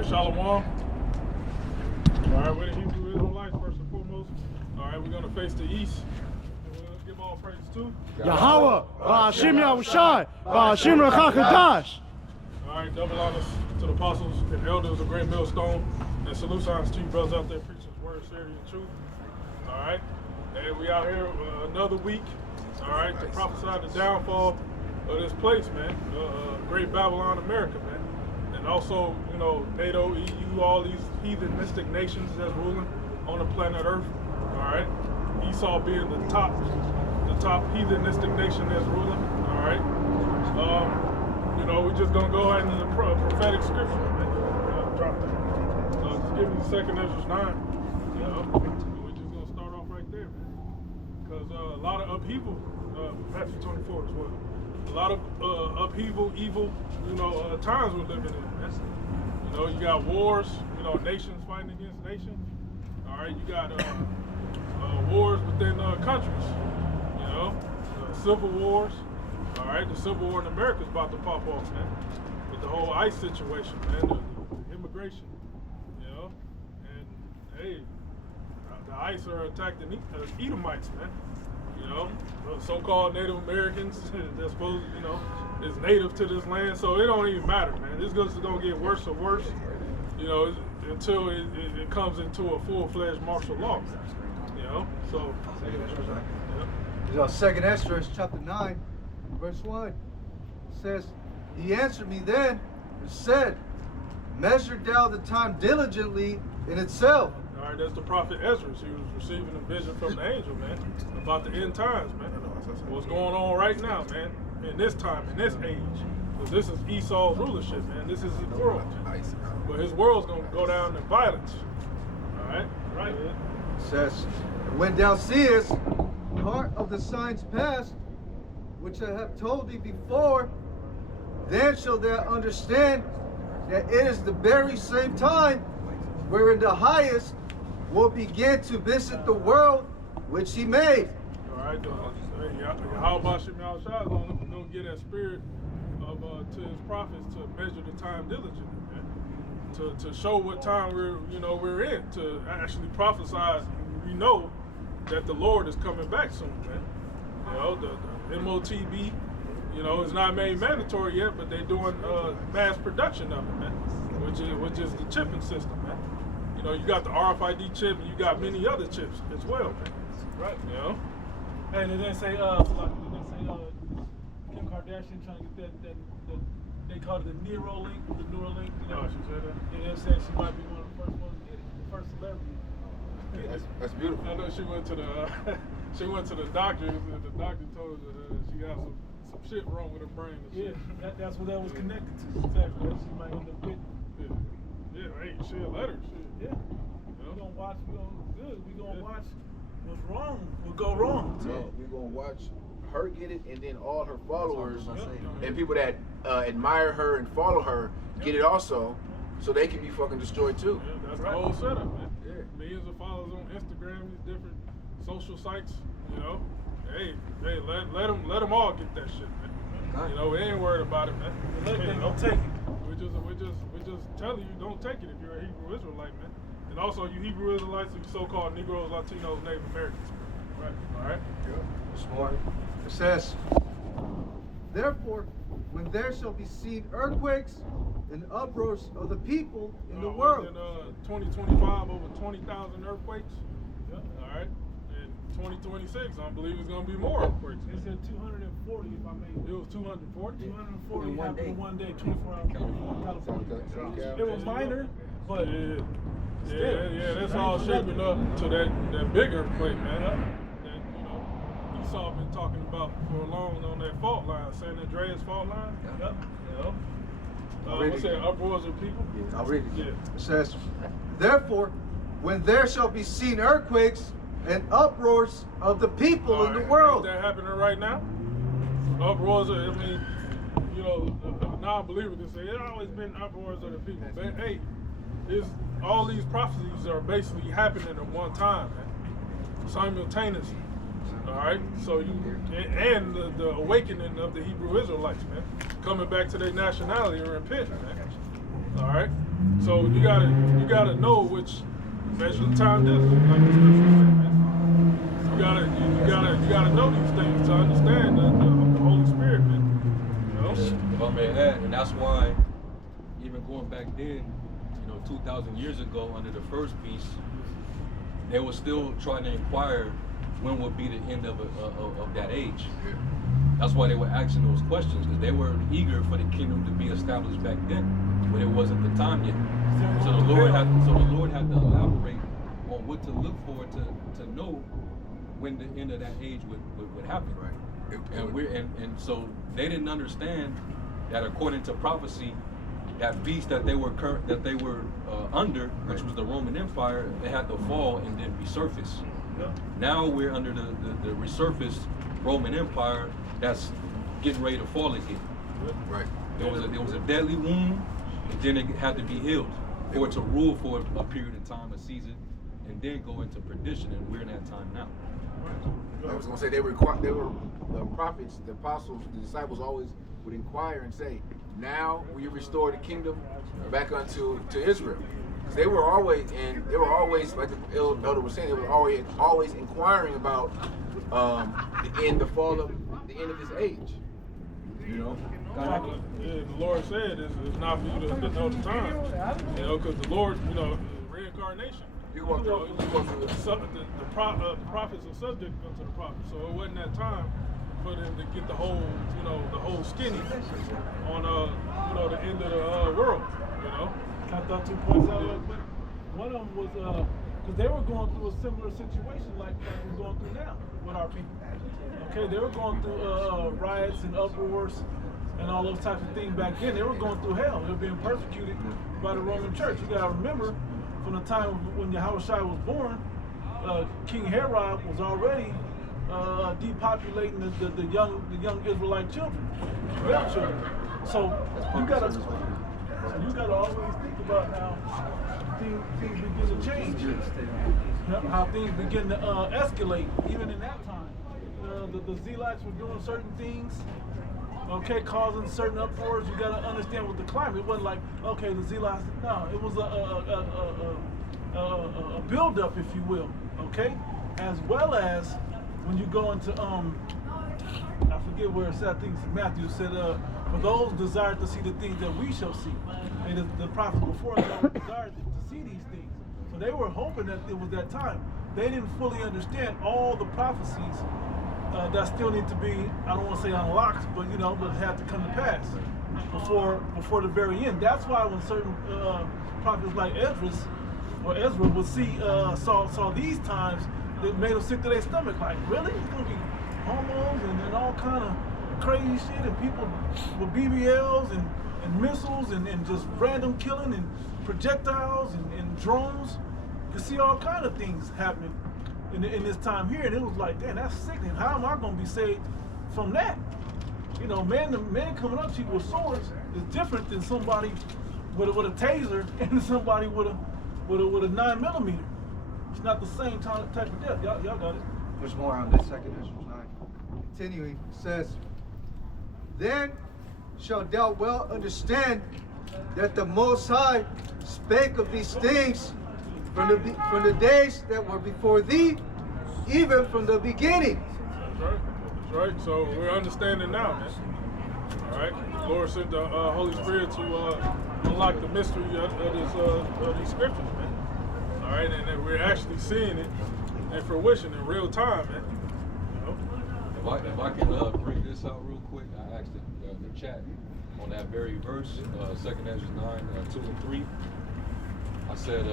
right, Shalom. All right, we're the Hebrew Israelites first and foremost. All right, we're going to face the east. And we're going to give all praise to Yahweh, Ba'ashim Yahushai, Ba'ashim Rechakadash. All right, double honors to the apostles and elders of Great Millstone, and salute signs to you brothers out there preaching His word, sincerity, and truth. All right, and we out here another week. All right, to prophesy the downfall of this place, man. Great Babylon, America, man. And also, you know, NATO, EU, all these heathenistic nations that's ruling on the planet Earth. All right, Esau being the top heathenistic nation that's ruling. All right, you know, we're just gonna go ahead into the prophetic scripture. Man. Drop that. Just give me the second Ezra 9. You know, we're just gonna start off right there, man. Because a lot of upheaval, Matthew 24 as well. A lot of upheaval, evil, you know, times we're living in. Man. You know, you got wars, you know, nations fighting against nations. All right, you got wars within countries. You know, civil wars. All right, the civil war in America is about to pop off, man. With the whole ICE situation, man, the immigration. You know, and hey, the ICE are attacking Edomites, man. You know, so-called Native Americans they're supposed, you know, is native to this land, so it don't even matter, man. This is going to get worse and worse, you know, until it comes into a full-fledged martial law, you know. So, yeah. Second Ezra chapter 9, verse 1 it says, "He answered me then and said, measure thou the time diligently in itself." All right, that's the prophet Ezra. He was receiving a vision from the angel, man, about the end times, man. What's going on right now, man, in this time, in this age. Because this is Esau's rulership, man. This is his world. But his world's going to go down in violence. All right? Right. It says, "When thou seest part of the signs past, which I have told thee before, then shalt thou understand that it is the very same time wherein the highest will begin to visit the world which he made." All right, how about Shem Yahushua going to get that spirit of to his prophets to measure the time diligently, man. To show what time we're in, to actually prophesy. We know that the Lord is coming back soon, man. You know, the MOTB, you know, is not made mandatory yet, but they're doing mass production of it, man, which is the chipping system, man. You know, you got the RFID chip, and you got many other chips as well, man. Right. You know. And it didn't say Kim Kardashian trying to get that they call it the Neuralink, the Neuralink. You know, she said that. And they said she might be one of the first ones to get it, the first celebrity. That's beautiful. I know she went to the doctor, and the doctor told her she got some shit wrong with her brain. Yeah, that's what that was connected to. Exactly. She might end up getting. Yeah, hey, shit, let her. Shit. Yeah. We're gonna watch. We're gonna watch what's wrong. Will go wrong. So we're gonna watch her get it, and then all her followers and people that admire her and follow her get it also, so they can be fucking destroyed too. Yeah, that's the whole setup, man. Yeah. Millions of followers on Instagram, these different social sites. You know, hey, let them all get that shit, man. You know, we ain't worried about it, man. Don't take it. We're just telling you, don't take it if you're a Hebrew Israelite, man. And also, you Hebrew Israelites, you so-called Negroes, Latinos, Native Americans. Right. All right. Yeah. Smart. It says, "Therefore, when there shall be seen earthquakes and uproars of the people in the world." In 2025, over 20,000 earthquakes. Yeah. All right. In 2026, I believe it's going to be more earthquakes. They said 240, if I may. It was 240? 240 happened in one day, 24 hours in California. It was minor, but yeah, that's all shaping up to that big earthquake, man. That, you know, Esau been talking about for long on that fault line, San Andreas fault line. Yep. You know? What's that, uproars of people? Yeah, I'll read it. Yeah. It says, "Therefore, when there shall be seen earthquakes and uproars of the people in the world." Is that happening right now? Uproars I mean, you know, a non-believer can say, it's always been uproars of the people. But hey, all these prophecies are basically happening at one time, man. Simultaneously. All right? So and the awakening of the Hebrew Israelites, man. Coming back to their nationality and repenting, man. All right. So you gotta know which measure of time this is, like the scripture said, man. You gotta know these things to understand the Holy Spirit, man. You know? If I may add, and that's why even going back then, 2,000 years ago under the first beast, they were still trying to inquire when would be the end of that age. That's why they were asking those questions, because they were eager for the kingdom to be established back then, but it wasn't the time yet. So the Lord had to elaborate on what to look for to know when the end of that age would happen. Right. And so they didn't understand that according to prophecy, that beast that they were under, which was the Roman Empire, they had to fall and then resurface. Yeah. Now we're under the resurfaced Roman Empire that's getting ready to fall again. Right. There was a deadly wound, and then it had to be healed for it to rule for a period of time, a season, and then go into perdition. And we're in that time now. I was gonna say they were the prophets, the apostles, the disciples always would inquire and say, "Now will you restore the kingdom back unto Israel?" Because they were always like the elder was saying, they were always inquiring about the end of this age. Yeah, the Lord said it's not for you to know the time. Because the Lord, reincarnation. You go through the prophets are subject unto the prophets, so it wasn't that time for them to get the whole skinny on the end of the world. Can I throw 2 points out real quick? One of them was because they were going through a similar situation like we're going through now with our people. Okay, they were going through riots and uproars and all those types of things back then. They were going through hell. They were being persecuted by the Roman church. You gotta remember, from the time when Yahushua was born, King Herod was already depopulating the young Israelite children, male children. So you gotta always think about how things begin to change, how things begin to escalate. Even in that time, the Zealots were doing certain things, okay, causing certain uproars. You gotta understand with the climate. It wasn't like, okay, the Zealots. No, it was a build-up, if you will, okay, as well as when you go into I forget where it said, I think it's Matthew said, for those desire to see the things that we shall see. And the prophets before us desired to see these things. So they were hoping that it was that time. They didn't fully understand all the prophecies that still need to be, I don't want to say unlocked, but but had to come to pass before the very end. That's why when certain prophets like Ezra would see saw these times, that made them sick to their stomach. Like, really? It's gonna be hormones and all kind of crazy shit, and people with BBLs and missiles and just random killing and projectiles and drones. You can see all kind of things happening in this time here, and it was like, damn, that's sickening. How am I gonna be saved from that? Man coming up to you with swords is different than somebody with a taser and somebody with a 9mm. It's not the same type of death. Y'all got it. Much more on this second Ezra 9. Continuing, it says, "Then shalt thou well understand that the Most High spake of these things from the days that were before thee, even from the beginning." That's right. So we're understanding now, man. All right. The Lord sent the Holy Spirit to unlock the mystery of these scriptures, man. All right, and then we're actually seeing it in fruition in real time, man. If I can bring this out real quick, I asked the chat on that very verse, 2nd Ezra 9, 2 and 3. I said,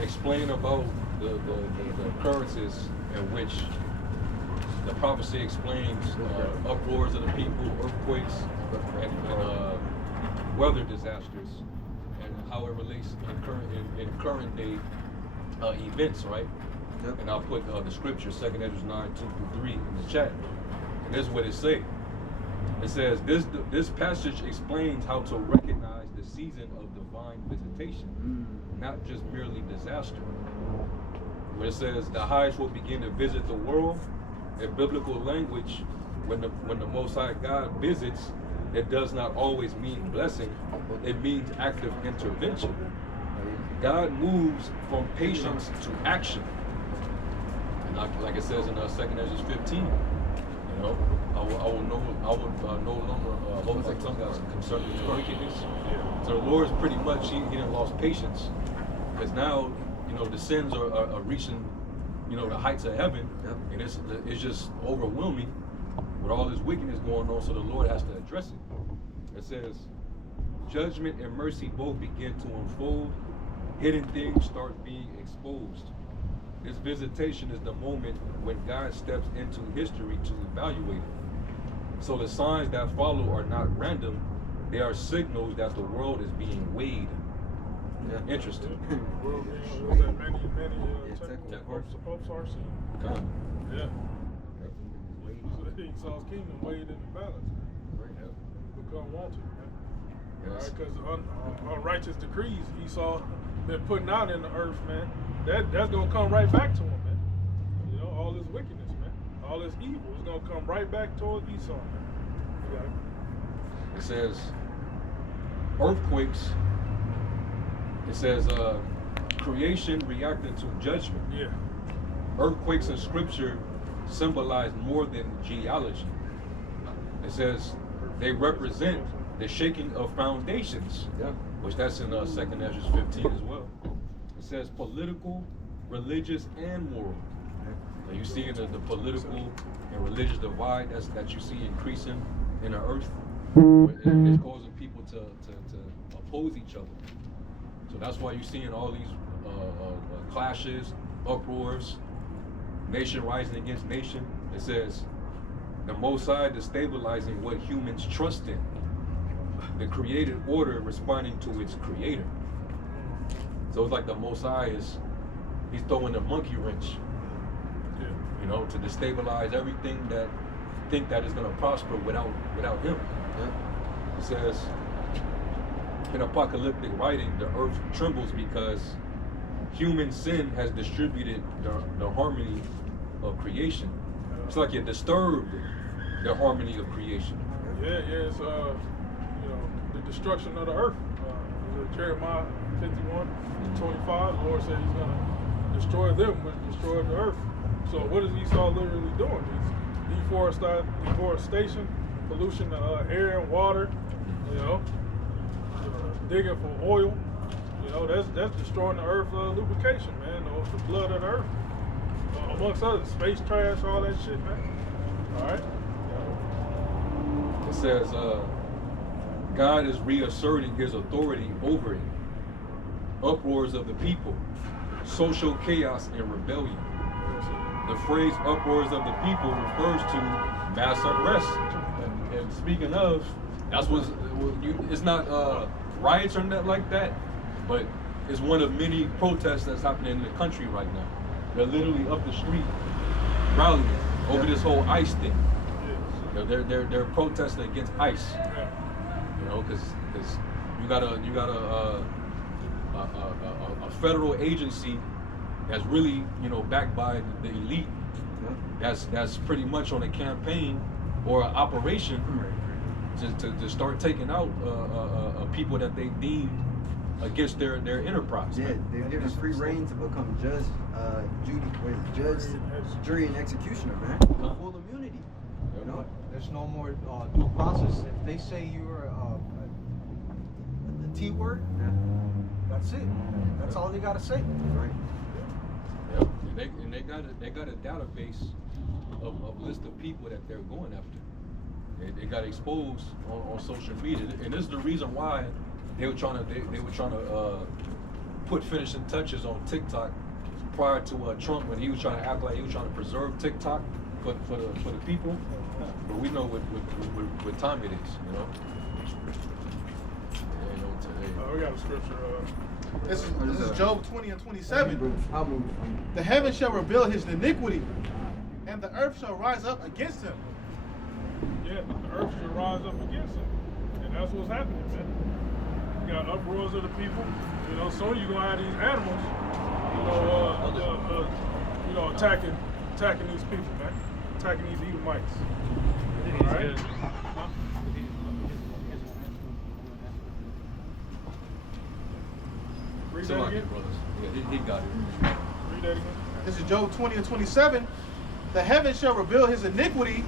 explain about the occurrences in which the prophecy explains uproars of the people, earthquakes, and weather disasters, and how it relates in current day events, right? Yep. And I'll put the scripture, 2nd Ezra 9, 2 through 3 in the chat. And this is what it says. It says, this passage explains how to recognize the season of divine visitation, not just merely disaster. Where it says, the highest will begin to visit the world. In biblical language, when the Most High God visits, it does not always mean blessing. It means active intervention. God moves from patience to action. And like it says in 2 Ezra 15, you know, I will no longer hold my tongue out concerning your wickedness. So the Lord is pretty much, he done lost patience. Because now, you know, the sins are reaching, you know, the heights of heaven. And it's just overwhelming with all this wickedness going on, so the Lord has to address it. It says, judgment and mercy both begin to unfold. Hidden things start being exposed. This visitation is the moment when God steps into history to evaluate it. So the signs that follow are not random. They are signals that the world is being weighed. Yeah. Interesting. Was that many technical RC? Yeah. Esau's kingdom weighed in the balance. Become wanted, man. Yes. Because unrighteous decrees Esau been putting out in the earth, man, that's gonna come right back to him, man. You know, all this wickedness, man, all this evil is gonna come right back towards Esau, man. It says earthquakes. It says creation reacting to judgment. Yeah. Earthquakes in scripture symbolize more than geology. It says they represent the shaking of foundations, which that's in 2 Ezra 15 as well. It says political, religious, and moral. Now you see the political and religious divide that you see increasing in the earth. It's causing people to oppose each other. So that's why you're seeing all these clashes, uproars, nation rising against nation. It says the Most High destabilizing what humans trust in. The created order responding to its creator. So it's like the Most High he's throwing a monkey wrench, you know, to destabilize everything that think that is going to prosper without him. It says in apocalyptic writing, the earth trembles because human sin has distributed the harmony of creation. It's like it disturbed the harmony of creation. It's you know, the destruction of the earth. Jeremiah 51:25, the Lord said he's gonna destroy them when he destroyed the earth. So what is Esau literally doing? He's deforestation, pollution of air and water, you know, digging for oil. You know, that's destroying the earth lubrication, man. The blood of the earth. Amongst others, space trash, all that shit, man. All right. It says God is reasserting his authority over it. Uproars of the people, social chaos and rebellion. The phrase uproars of the people refers to mass unrest. And speaking of, it's not riots or nothing like that, but it's one of many protests that's happening in the country right now. They're literally up the street rallying over this whole ICE thing. You know, they're protesting against ICE. You know, because you got a federal agency that's really, you know, backed by the elite. That's pretty much on a campaign or an operation to start taking out people that they deem against their enterprise. Yeah, they're given free reign to become judge, jury, and executioner, man. Full immunity. You know, there's no more due process. If they say you're the T word, that's it. That's all they gotta say. Right. Yep. And they got a database of list of people that they're going after. They got exposed on social media, and this is the reason why they were trying to put finishing touches on TikTok prior to Trump, when he was trying to act like he was trying to preserve TikTok for the people. But we know what time it is, you know. We got a scripture. This is Job 20:27. The heaven shall reveal his iniquity, and the earth shall rise up against him. Yeah, the earth shall rise up against him. And that's what's happening, man. You got uproars of the people. You know, soon you're going to have these animals, you know, attacking these people, man. Attacking these Edomites. All right? Read that Salaki, again. brothers. Yeah, he got it. Read that again. This is Job 20 and 27. The heavens shall reveal his iniquity,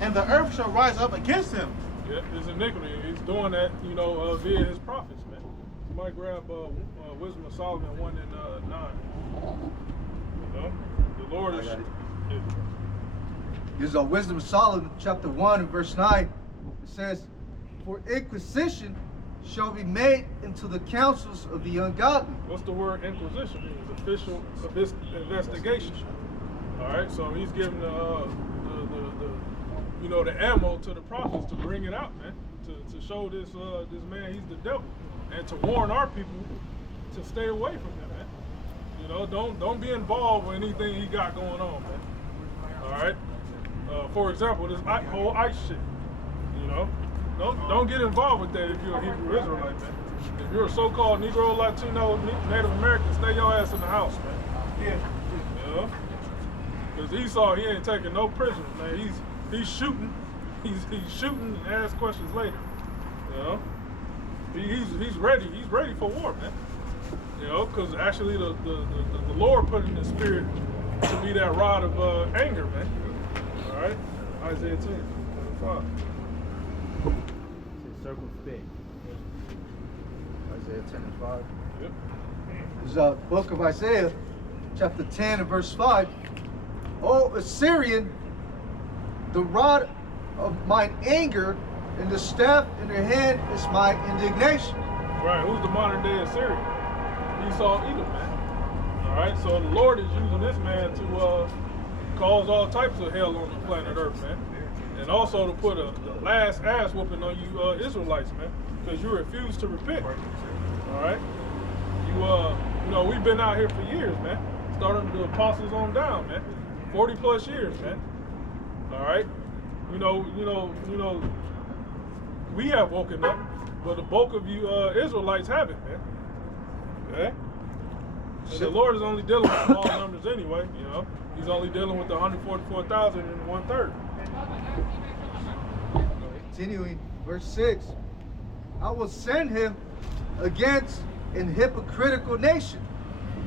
and the earth shall rise up against him. Yeah, his iniquity. He's doing that, via his prophets, man. You might grab Wisdom of Solomon 1 and 9. You know, the Lord is. Yeah. This is Wisdom of Solomon, chapter 1 and verse 9. It says, "For inquisition shall be made into the counsels of the ungodly." What's the word inquisition means? Official investigation. All right, so he's giving the ammo to the prophets to bring it out, man, to show this man he's the devil, and to warn our people to stay away from him, man. You know, don't be involved with anything he got going on, man. All right. For example, this whole ICE shit. You know, don't get involved with that if you're a Hebrew Israelite, man. If you're a so-called Negro, Latino, Native American, stay your ass in the house, man. Yeah. You know, because Esau, he ain't taking no prisoners, man. He's shooting. He's shooting and ask questions later. You know, he's ready. He's ready for war, man. You know, because actually the Lord put in his spirit to be that rod of anger, man. All right, Isaiah 10:5. Circumspect. Isaiah 10 and 5. Yep. This is a book of Isaiah, chapter 10 and verse 5. "O Assyrian, the rod of mine anger and the staff in their hand is my indignation." Right, who's the modern day Assyrian? Esau, Edom, man. All right, so the Lord is using this man to cause all types of hell on the planet Earth, man. And also to put a last ass whooping on you Israelites, man, because you refuse to repent. All right, we've been out here for years, man. Starting the apostles on down, man. 40 plus years, man. All right, we have woken up, but the bulk of you Israelites haven't, man. Okay. And the Lord is only dealing with small numbers anyway, you know. He's only dealing with the 144,000 and 1/3. Continuing, verse 6. "I will send him against an hypocritical nation."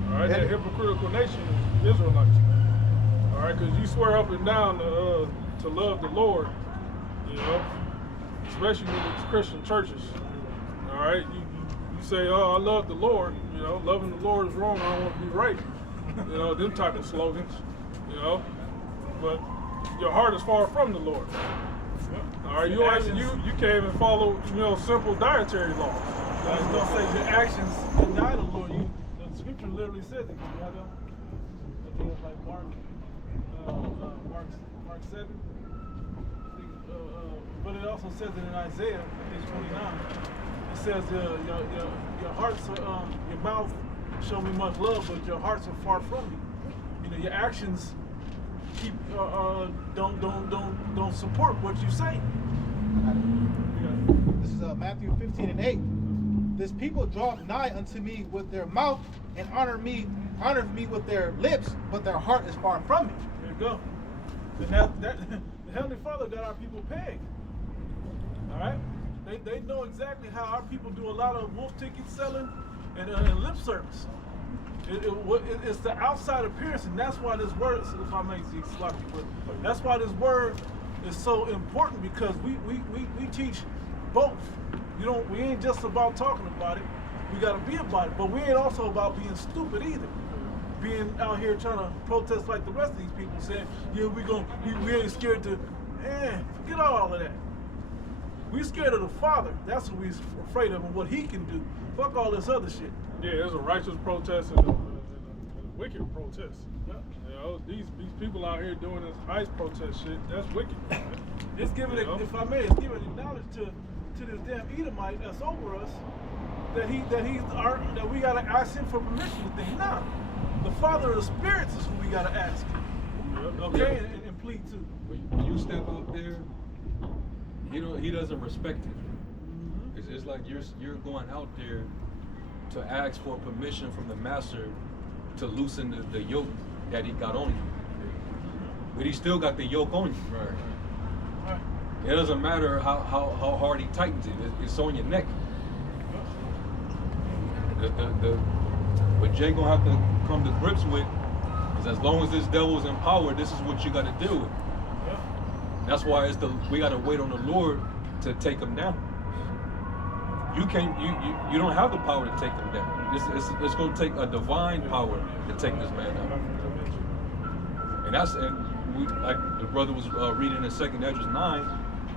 All right, that hypocritical nation is Israelites, man. All right, because you swear up and down to love the Lord, you know, especially with these Christian churches. All right, you say, "Oh, I love the Lord," you know, loving the Lord is wrong, I don't want to be right. You know, them type of slogans, you know, but your heart is far from the Lord. All right, you can't even follow, simple dietary laws. I was gonna say your actions deny the Lord. The scripture literally says it. You have that? I think it's like Mark 7. I think, but it also says it in Isaiah, page 29. It says your hearts, your mouth show me much love, but your hearts are far from me. You know, your actions keep don't support what you say. This is Matthew 15 and 8. "This people draw nigh unto me with their mouth and honor me with their lips, but their heart is far from me." There you go. And that the Heavenly Father got our people pegged. All right? They know exactly how our people do a lot of wolf ticket selling and lip service. It's the outside appearance, and that's why this word, if I may be sloppy, but that's why this word is so important, because we teach both. We ain't just about talking about it. We got to be about it, but we ain't also about being stupid either. Being out here trying to protest like the rest of these people, saying, "Yeah, we ain't scared to." Forget all of that. We scared of the Father. That's what we're afraid of, and what He can do. Fuck all this other shit. Yeah, there's a righteous protest and a wicked protest. Yeah. You know, these people out here doing this ICE protest shit, that's wicked. It's giving it, if I may, it's giving knowledge to this damn Edomite that's over us that we gotta ask him for permission to think. Nah, the Father of the spirits is who we gotta ask. Okay, and plead to. When you step out there, he doesn't respect it. It's like you're going out there to ask for permission from the master to loosen the yoke that he got on you. But he still got the yoke on you. Right. It doesn't matter how hard he tightens it. It's on your neck. What Jay gonna have to come to grips with is as long as this devil's in power, this is what you gotta deal with. Yeah. That's why we gotta wait on the Lord to take him down. You can't, you don't have the power to take him down. It's gonna take a divine power to take this man down. And we, like the brother was reading in 2nd Ezra 9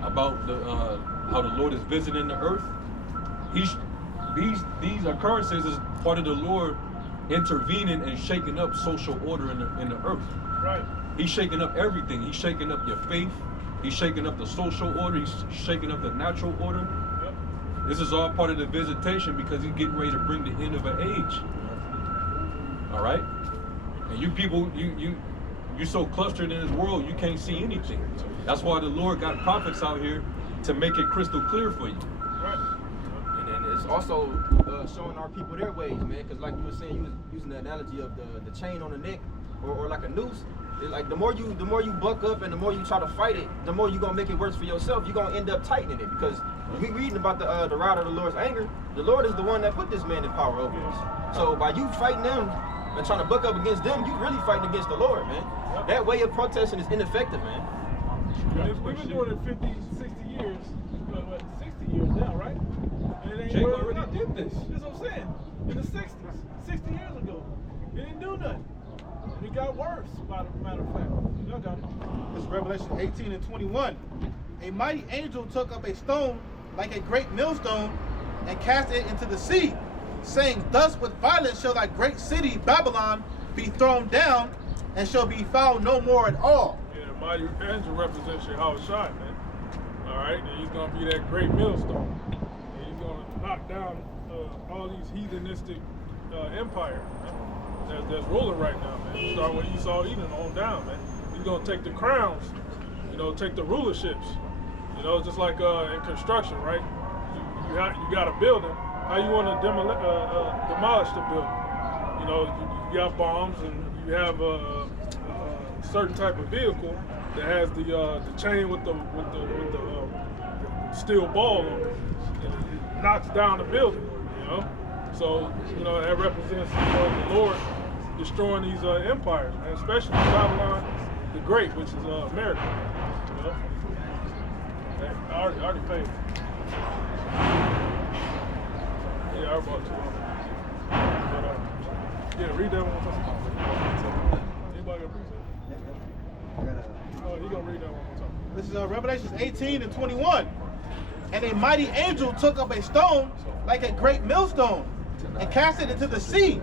about how the Lord is visiting the earth. These occurrences is part of the Lord intervening and shaking up social order in the earth. Right. He's shaking up everything. He's shaking up your faith. He's shaking up the social order. He's shaking up the natural order. Yep. This is all part of the visitation because he's getting ready to bring the end of an age. All right? And you people, you're so clustered in this world, you can't see anything. That's why the Lord got prophets out here to make it crystal clear for you. Right. And then it's also showing our people their ways, man. Because like you were saying, you was using the analogy of the chain on the neck, or like a noose. It's like the more you buck up and the more you try to fight it, the more you're gonna make it worse for yourself. You're gonna end up tightening it because we reading about the rod of the Lord's anger. The Lord is the one that put this man in power over us. So by you fighting them and trying to buck up against them, you really fighting against the Lord, man. That way of protesting is ineffective, man. We've been doing it 50, 60 years. What, 60 years now, right? And it ain't Jake worked already out. did this. That's what I'm saying. In the 60s, 60 years ago. It didn't do nothing. It got worse, by the matter of fact. Y'all got it. This is Revelation 18 and 21. A mighty angel took up a stone like a great millstone and cast it into the sea, saying, thus with violence shall that great city, Babylon, be thrown down and shall be found no more at all. Yeah, the mighty angel represents Yahweh Shai, man. All right, and he's going to be that great millstone. And he's going to knock down all these heathenistic empires, man, that's ruling right now, man. Start with Esau, Edom on down, man. He's going to take the crowns, take the rulerships. Just like in construction, right? You got a building. How you want to demolish the building? You got bombs and you have a certain type of vehicle that has the chain with the steel ball on it. And it knocks down the building, So, that represents the Lord destroying these empires, man, especially Babylon the Great, which is America. I already paid. Yeah, I bought 2 of them. But, yeah, read that one more time. Anybody got appreciate it? Oh, he gonna read that one more time. This is Revelation 18 and 21. And a mighty angel took up a stone like a great millstone and cast it into the sea,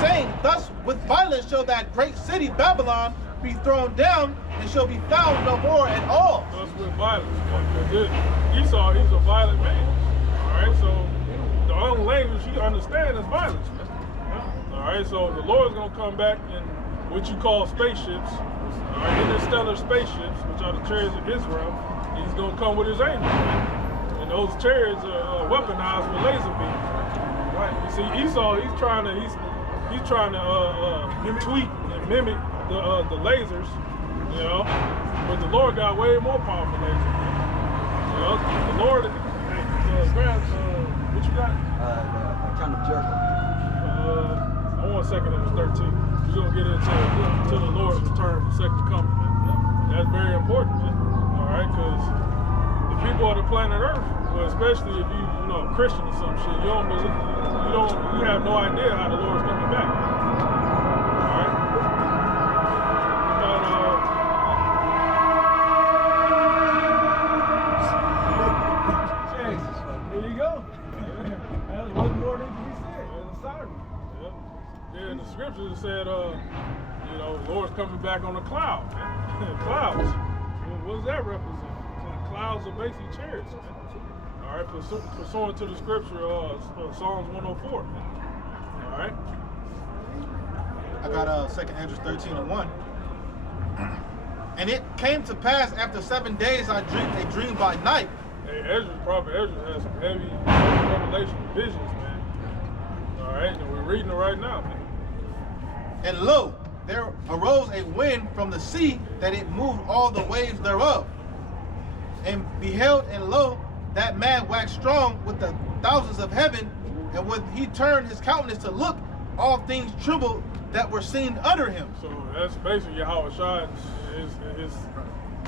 saying, thus with violence shall that great city Babylon be thrown down and shall be found no more at all. Thus with violence. Esau, he's a violent man. All right, so the only language he understands is violence, man. Yeah. All right, so the Lord's gonna come back in what you call spaceships, all right, interstellar spaceships, which are the chariots of Israel. He's gonna come with his angels, and those chariots are weaponized with laser beams. Right. You see, Esau, he's trying to tweak and mimic the lasers, but the Lord got way more powerful lasers. The Lord, what you got? Count of Jericho. I want 2nd and 13. We're gonna get into the Lord's return, the second coming. Man. That's very important, man. All right, because the people of the planet Earth, well, especially if you a Christian or some shit, you don't believe, you have no idea how the Lord's coming back. All right. There you go. That's one more than he said. I'm sorry. Yeah, in the scriptures it said, the Lord's coming back on a cloud, man. Clouds. What does that represent? Clouds are basically chariots, man. All right, pursuant to the scripture, Psalms 104, man. All right. I got 2nd Ezra 13 and 1. And it came to pass after 7 days I dreamed a dream by night. Hey, Prophet Ezra has some heavy revelation visions, man. All right, and we're reading it right now, man. And lo, there arose a wind from the sea that it moved all the waves thereof. And beheld, and lo, that man waxed strong with the thousands of heaven, and when he turned his countenance to look, all things trembled that were seen under him. So that's basically Yahweh Shai,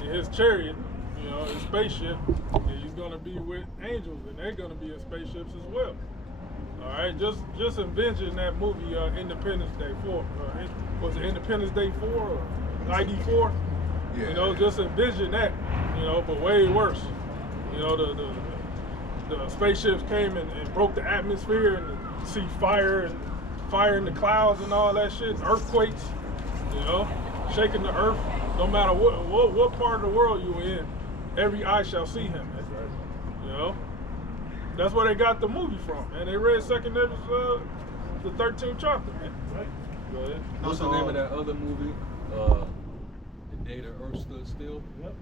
his chariot, you know, his spaceship, and he's gonna be with angels, and they're gonna be in spaceships as well. All right, just envision that movie Independence Day 4. Was it Independence Day 4 or 94? Yeah. You know, just envision that, you know, but way worse. You know, the spaceships came and broke the atmosphere, and you see fire in the clouds and all that shit, earthquakes, you know, shaking the earth. No matter what part of the world you in, every eye shall see him. You know, that's where they got the movie from, man. They read second Ezra, the 13th chapter, man. Right? Go ahead. What's the name of that other movie? The Day the Earth Stood Still. Yep.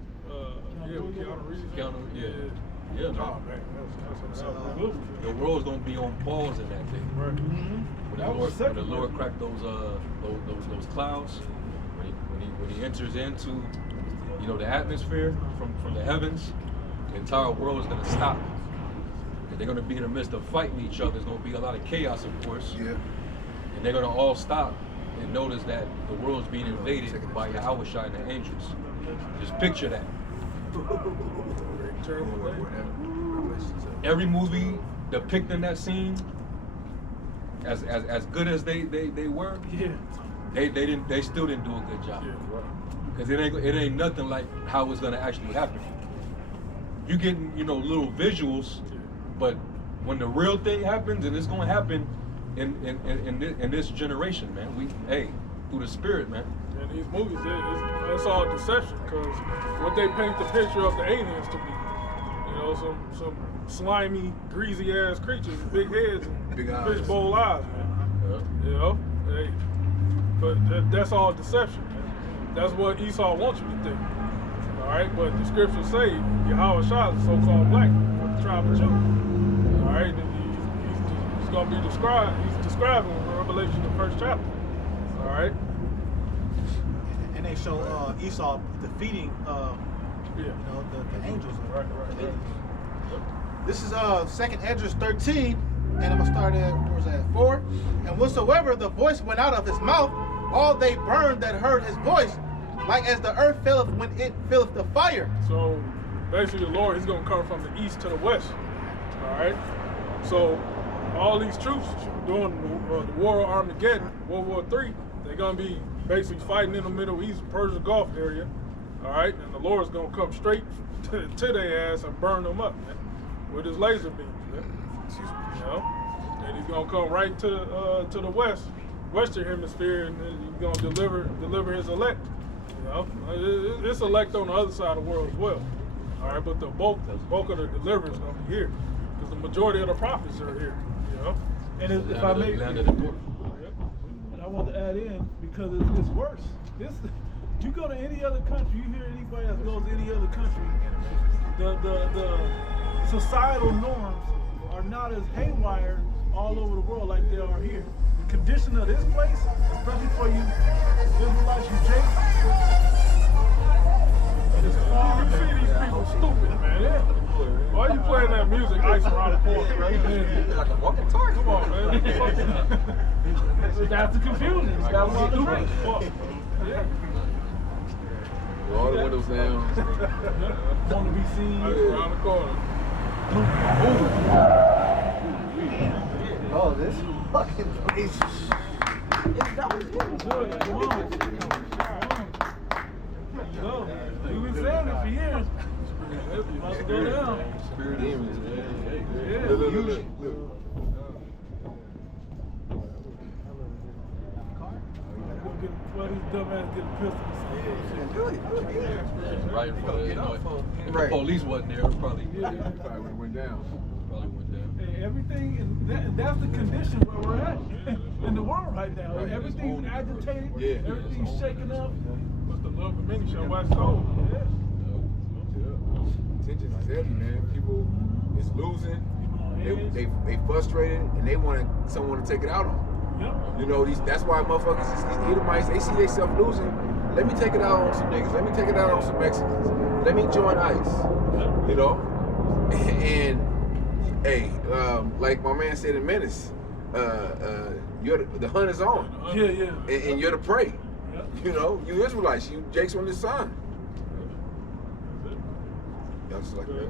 Yeah, with Keanu Reeves. Yeah, man. Oh man, that's a movie. The world's gonna be on pause in that day. Right. When the Lord cracked those clouds, when he enters into, you know, the atmosphere from the heavens, the entire world is gonna stop. And they're gonna be in the midst of fighting each other. There's gonna be a lot of chaos, of course. Yeah. And they're gonna all stop and notice that the world's being invaded by Yahweh Shai and the angels. Just picture that. Every movie depicting that scene, as good as they were, they still didn't do a good job. Because it ain't nothing like how it's gonna actually happen. You getting, you know, little visuals, but when the real thing happens, and it's gonna happen in this generation, man. Through the Spirit, man. And these movies, it's all deception, because what they paint the picture of the aliens to be, you know, some slimy, greasy ass creatures with big heads and big eyes, fishbowl eyes, man. You know, but that's all deception, man. That's what Esau wants you to think. All right, but the scriptures say Yahweh Shai is so-called black from the tribe of Judah. All right, he's going to be described. He's describing in Revelation, the 1st chapter. All right. And they show Esau defeating, you know, the angels. Right. This is 2nd Ezra 13, and I'm gonna start at, where was that, 4? And whatsoever the voice went out of his mouth, all they burned that heard his voice, like as the earth filleth when it filleth the fire. So basically, the Lord, he's gonna come from the east to the west. All right. So all these troops during the War of Armageddon, World War III, they're gonna be basically fighting in the Middle East, Persian Gulf area. All right, and the Lord's gonna come straight to their ass and burn them up, man, with his laser beams, man. You know, and he's gonna come right to the western hemisphere, and he's gonna deliver his elect. You know, it's elect on the other side of the world as well. All right, but the bulk of the deliverance is gonna be here, because the majority of the prophets are here. You know, and if I may, and I want to add in, because it's worse. You go to any other country, you hear anybody that goes to any other country, the societal norms are not as haywire all over the world like they are here. The condition of this place, especially for you Israelites, you Jake, you see these people stupid, man. Why are you playing that music, ice around the corner, right? Like a walking target. Come on, man. That's the confusion. It's got a lot of drink. Yeah. All the windows down. Want to be seen. Around the corner. Oh, this fucking place. Go. We've been saying it for years. About to go down. Spirit demons, man. Yeah. Look. Why these dumbass get a pistol? Right in front of, you know, if the police wasn't there, it probably Probably would have went down. Hey, everything, and that's the condition where we're at in the world right now. Everything's agitated, everything's shaking up. What's the love of many shall wax cold? Tension is heavy, man. People is losing. They frustrated, and they want someone to take it out on. Yep. You know, that's why motherfuckers, these Edomites, they see themselves losing. Let me take it out on some niggas. Let me take it out on some Mexicans. Let me join ICE. You know? And hey, like my man said in Menace, the hunt is on. Yeah. And you're the prey. Yep. You know, you Israelites, Jake's on this sign. That's like that.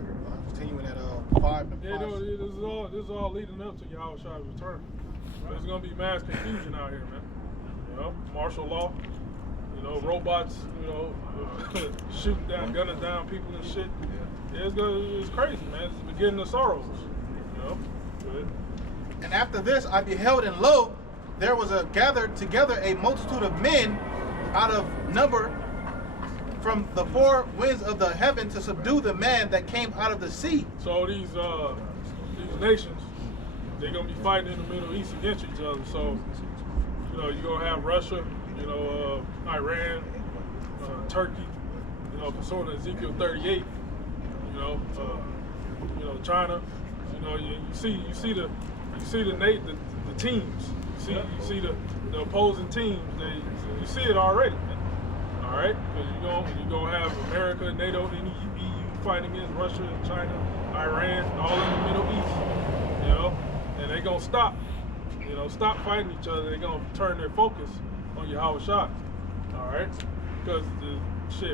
Continuing at 5 to 5. Yeah, no, this is all leading up to Yahushua's return. There's gonna be mass confusion out here, man. You know, martial law. You know, robots. You know, shooting down, gunning down people and shit. Yeah, it's crazy, man. It's the beginning of sorrows. You know. But, And after this, I beheld, and lo, there was gathered together a multitude of men out of number from the four winds of the heaven to subdue the man that came out of the sea. so these nations, they're gonna be fighting in the Middle East against each other. So, you know, you're gonna have Russia, you know, Iran, Turkey, you know, pursuant to Ezekiel 38, you know, China. You know, you see the teams. You see the opposing teams. You see it already. All right, because you're gonna have America, NATO, and EU fighting against Russia and China, Iran, all in the Middle East. You know, and they gonna stop. You know, stop fighting each other. They're gonna turn their focus on Yahushua. All right, because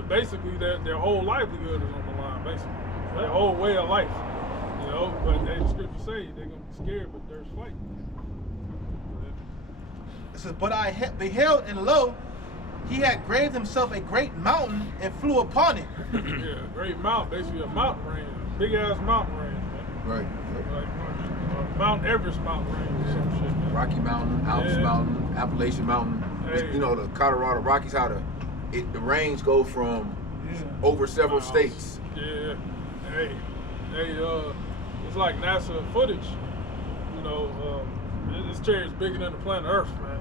basically their whole livelihood is on the line. Basically, their whole way of life. You know, but the scripture say they're gonna be scared, but there's fight. It says, but I beheld, and lo, he had graved himself a great mountain and flew upon it. Yeah, great mountain, basically a mountain range, big ass mountain range, man. Right. Like Mount Everest mountain range or some shit, man. Rocky Mountain, Alps Mountain, Appalachian Mountain. Hey. You know, the Colorado Rockies, the range go from over several states. Yeah. Hey, it's like NASA footage. You know, this chair is bigger than the planet Earth, man.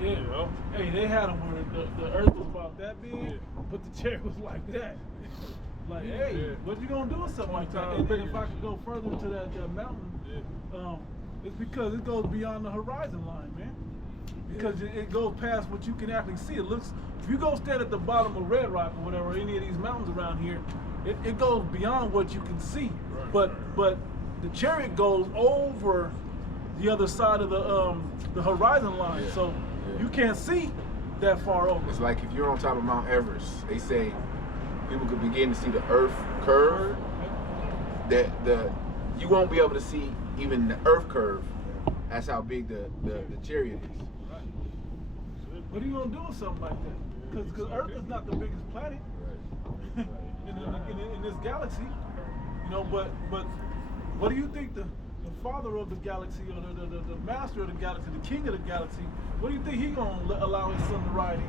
Yeah. You know? Hey, they had them where the earth was about that big, but the chair was like that. Like, hey, what you gonna do with something like that? And then if I could go further into that mountain, it's because it goes beyond the horizon line, man. Because it goes past what you can actually see. It looks, if you go stand at the bottom of Red Rock or whatever, any of these mountains around here, it goes beyond what you can see. Right. But the chariot goes over the other side of the horizon line, so you can't see that far over. It's like if you're on top of Mount Everest, they say people could begin to see the Earth curve. That you won't be able to see even the Earth curve. That's how big the chariot is. What are you gonna do with something like that? Because Earth is not the biggest planet in this galaxy, you know. But what do you think the father of the galaxy, or the master of the galaxy, the king of the galaxy, what do you think he gonna allow his son to ride in?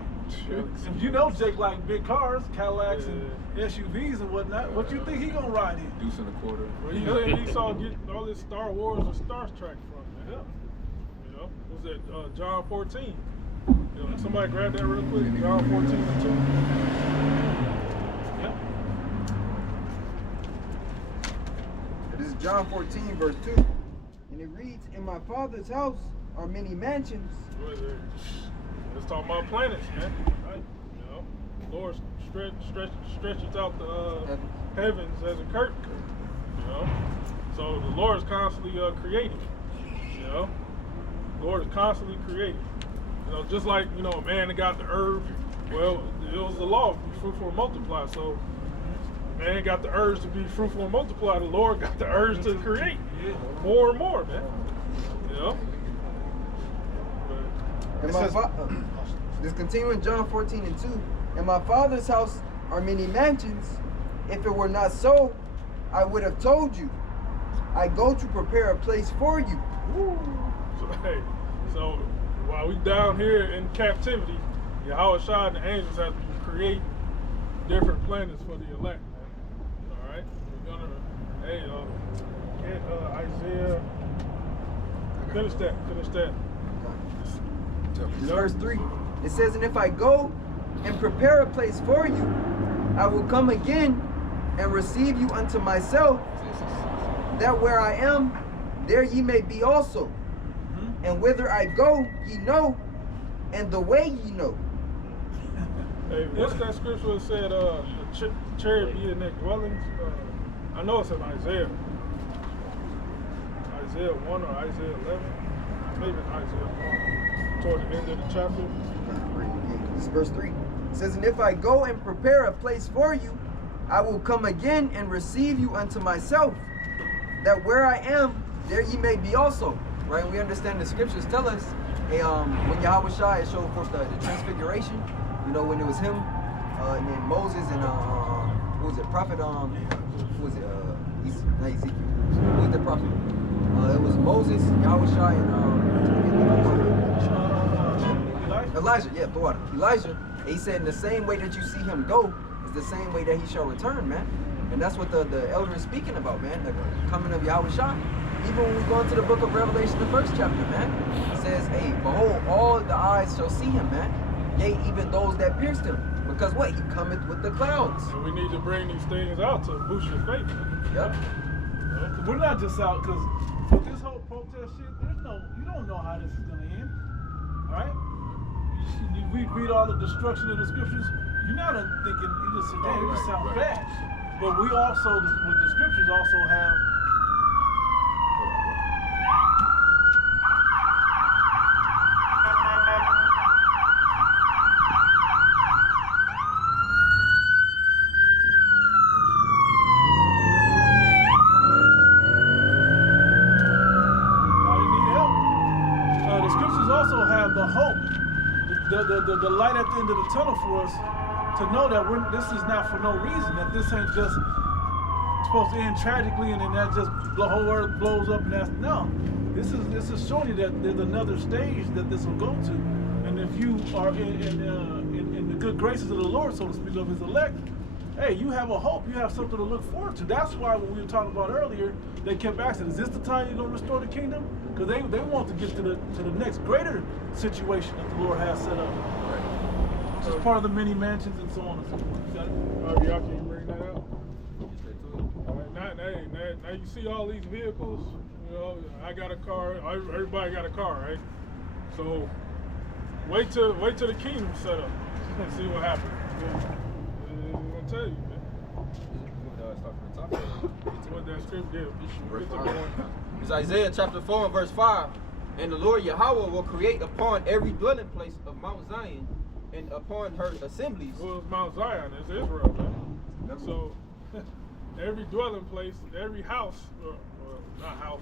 And you know Jake like big cars, Cadillacs and SUVs and whatnot. What you think he gonna ride in? Deuce and a quarter. Well, he saw getting all this Star Wars and Star Trek from, man. You know, was that John 14? You know, somebody grab that real quick. John 14 and 2. Yeah. This is John 14, verse 2. And it reads, in my Father's house are many mansions. Let's talk about planets, man. Right? You know, Lord stretches out the heavens as a curtain. You know, so the Lord is constantly creating. You know, the Lord is constantly creating. You know, just like, you know, a man that got the urge. Well, it was the law, be fruitful and multiply. So, man got the urge to be fruitful and multiply. The Lord got the urge to create more and more, man. You know. And this continuing John 14 and 2. In my Father's house are many mansions. If it were not so, I would have told you. I go to prepare a place for you. So while we down here in captivity, Yahushua and the angels have to be creating different planets for the elect, man. All right, we're gonna get Isaiah. Finish that. Verse 3. It says, and if I go and prepare a place for you, I will come again and receive you unto myself, that where I am, there ye may be also. And whither I go, ye know, and the way ye know. Hey, what's that scripture that said, the chariot be in their dwellings? I know it's in Isaiah. Isaiah 1 or Isaiah 11. maybe in Isaiah 1, toward the end of the chapter. This is verse 3. It says, and if I go and prepare a place for you, I will come again and receive you unto myself, that where I am, there ye may be also. Right? We understand the scriptures tell us, when Yahweh Shai showed forth the transfiguration, you know, when it was him, and then Moses and who was it? Prophet, who was it? Not Ezekiel. Who was the prophet? It was Moses, Yahweh Shai, and Elijah. Yeah, the water. Elijah. He said, in the same way that you see him go, is the same way that he shall return, man. And that's what the elder is speaking about, man. The coming of Yahweh Shai. Even when we go into the book of Revelation, the first chapter, man, it says, hey, behold, all the eyes shall see him, man. Yea, even those that pierced him. Because what? He cometh with the clouds. And we need to bring these things out to boost your faith. Yep. We're not just out because with this whole protest shit, you don't know how this is gonna end. Alright? We read all the destruction of the scriptures, you're not thinking, you just say, damn, it just sounds bad. But we also, with the scriptures also have the light at the end of the tunnel for us to know that this is not for no reason, that this ain't just supposed to end tragically and then that just the whole earth blows up and that's no. This is showing you that there's another stage that this will go to. And if you are in the good graces of the Lord, so to speak, of his elect, hey, you have a hope, you have something to look forward to. That's why when we were talking about earlier, they kept asking, is this the time you're gonna restore the kingdom? Because they want to get to the next greater situation that the Lord has set up. Right. Which is part of the many mansions and so on and so forth. You got it? Y'all can bring that out. All right, now you see all these vehicles. You know, I got a car. Everybody got a car, right? So wait till the kingdom set up and see what happens. I'm gonna tell you, man. What that script gives. It's Isaiah chapter 4 and verse 5. And the Lord Yahweh will create upon every dwelling place of Mount Zion and upon her assemblies. Well, it's Mount Zion, it's Israel, man. So every dwelling place, every house, well, not house,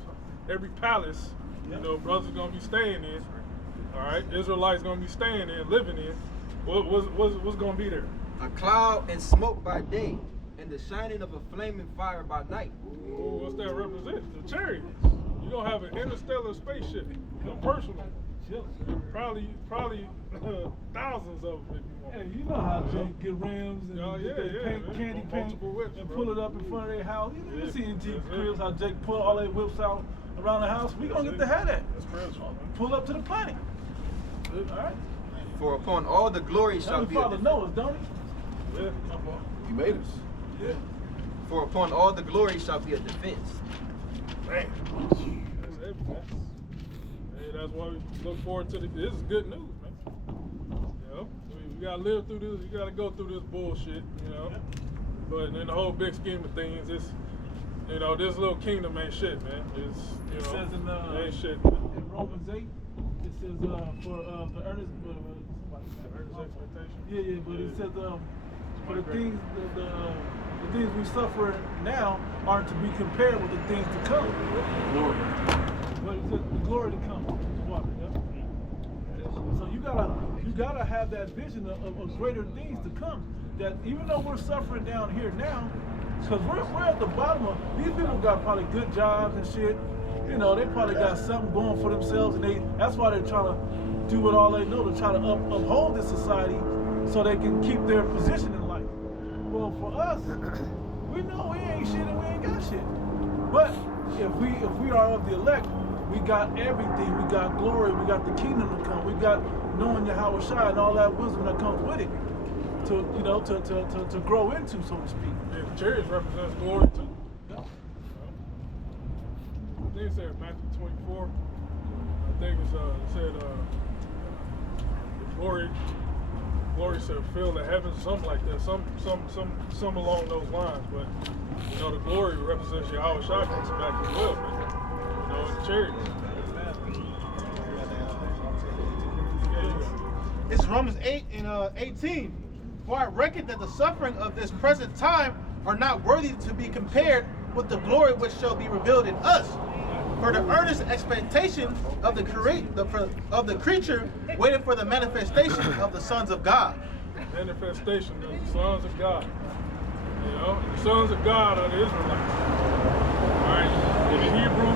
every palace, you know, brothers gonna be staying in. All right, Israelites gonna be staying in, living in. What's gonna be there? A cloud and smoke by day, and the shining of a flaming fire by night. Well, what's that represent? The chariots. You're gonna have an interstellar spaceship, a personal. Probably thousands of them if you want. Hey, you know how Jake get rims and candy paint whips, and bro. pull it up in front of their house. You see in Jeep cribs how Jake pull all their whips out around the house. We gonna get to have that. That's crazy. Pull up to the planet. All right. For upon all the glory shall Now be Father a knows, don't he? Yeah. He made us. Yeah. for upon all the glory shall be a defense. Man, that's heavy, man. Hey, that's why we look forward to this is good news, man. You know, we gotta live through this. You gotta go through this bullshit, you know. But in the whole big scheme of things, it's, you know, this little kingdom ain't shit, man. It's, you know, it says in, it ain't shit. in Romans 8, it says for the earnest, expectation. yeah, but it says for the things the things we suffer now aren't to be compared with the things to come. Glory. But it says the glory to come. Water, yeah? So you gotta have that vision of greater things to come. That even though we're suffering down here now, because we're at the bottom of, these people got probably good jobs and shit. You know, they probably got something going for themselves, and that's why they're trying to do what all they know to try to uphold this society so they can keep their position in life. Well, for us, we know we ain't shit and we ain't got shit. But if we are of the elect, we got everything. We got glory. We got the kingdom to come. We got knowing Yahweh Shai and all that wisdom that comes with it to, you know, to grow into, so to speak. Yeah, the chariots represents glory too. Yeah. I think it said Matthew 24. I think it said the glory said fill the heavens, something like that, some along those lines. But you know, the glory represents Yahweh Shai comes back as well, man. You know, in the chariots. It's Romans 8 and 18. For I reckon that the suffering of this present time are not worthy to be compared with the glory which shall be revealed in us. For the earnest expectation of the creature waiting for the manifestation of the sons of God. Manifestation of the sons of God. You know, the sons of God are the Israelites. All right, in the Hebrew,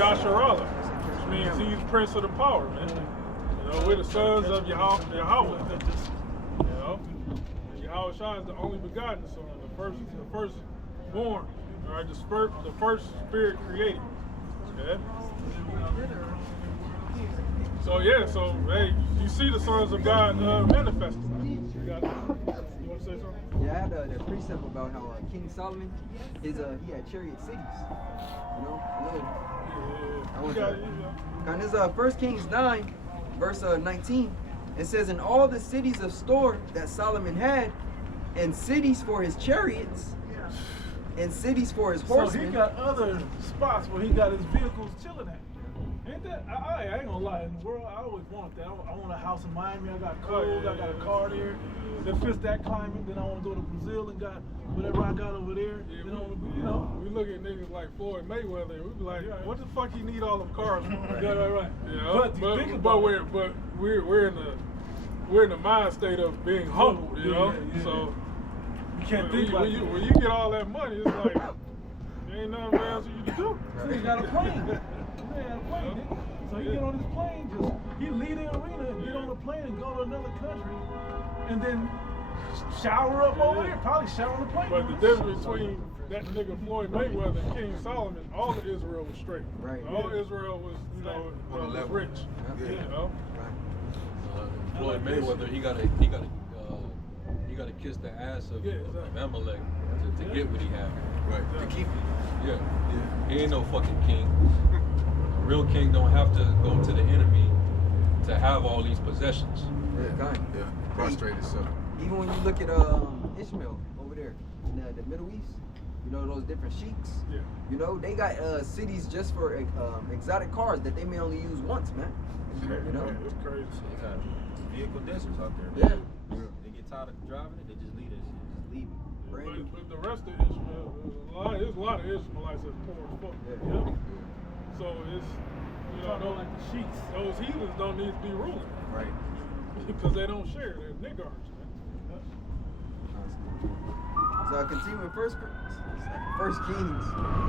Yasharallah, which means he's prince of the power, man. You know, we're the sons of Yahweh. You know, Yahweh Shai is the only begotten son, the first born. All right, the first spirit created. Okay. So yeah, so hey, you see the sons of God manifested. You want to say something? Yeah, I had a precept about how King Solomon he had chariot cities. You know, And this 1 Kings 9, verse 19. It says, "In all the cities of store that Solomon had, and cities for his chariots, and cities for his horsemen." So he got other spots where he got his vehicles chilling at. Ain't that? I ain't gonna lie. In the world, I always wanted that. I want a house in Miami. I got clothes. I got a car there that fits that climate. Then I want to go to Brazil and got whatever I got over there. Yeah, you know. We look at niggas like Floyd Mayweather, and we be like, what the fuck he need all them cars for? Right. You know? We're in the mind state of being humbled, you know? Yeah. So You can't think like that. when you get all that money, it's like there ain't nothing else for you to do. So he got a plane. So he get on his plane, he leave the arena and get on the plane and go to another country, and then shower up over there, probably shower on the plane. But the difference between that nigga Floyd Mayweather and King Solomon, all of Israel was straight. Right. All Israel was, was rich. Yeah. You know? Floyd Mayweather, he gotta kiss the ass of Amalek to get what he had. Right. To keep it. Yeah. He ain't no fucking king. A real king don't have to go to the enemy to have all these possessions. Yeah. Yeah. Prostrate itself. Even when you look at Ishmael over there in the Middle East, you know, those different sheiks. Yeah. You know, they got cities just for exotic cars that they may only use once, man. You know? It's crazy. They got vehicle deserts out there. Yeah. They get tired of driving it, they just leave that shit. Just leave it. Brand new. But the rest of Israel, there's a lot of Ishmaelites that's poor as fuck. Yeah. So it's, you know, Talking like the sheiks. those heathens don't need to be ruling. Right. Because they don't share. They're niggards, man. So I continue in First Kings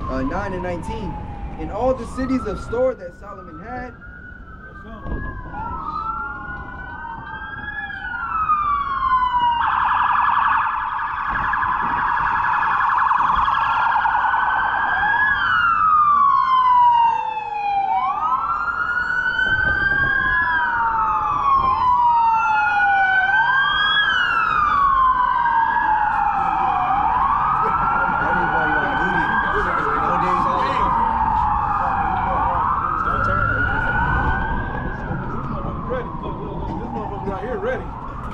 9 and 19. In all the cities of store that Solomon had,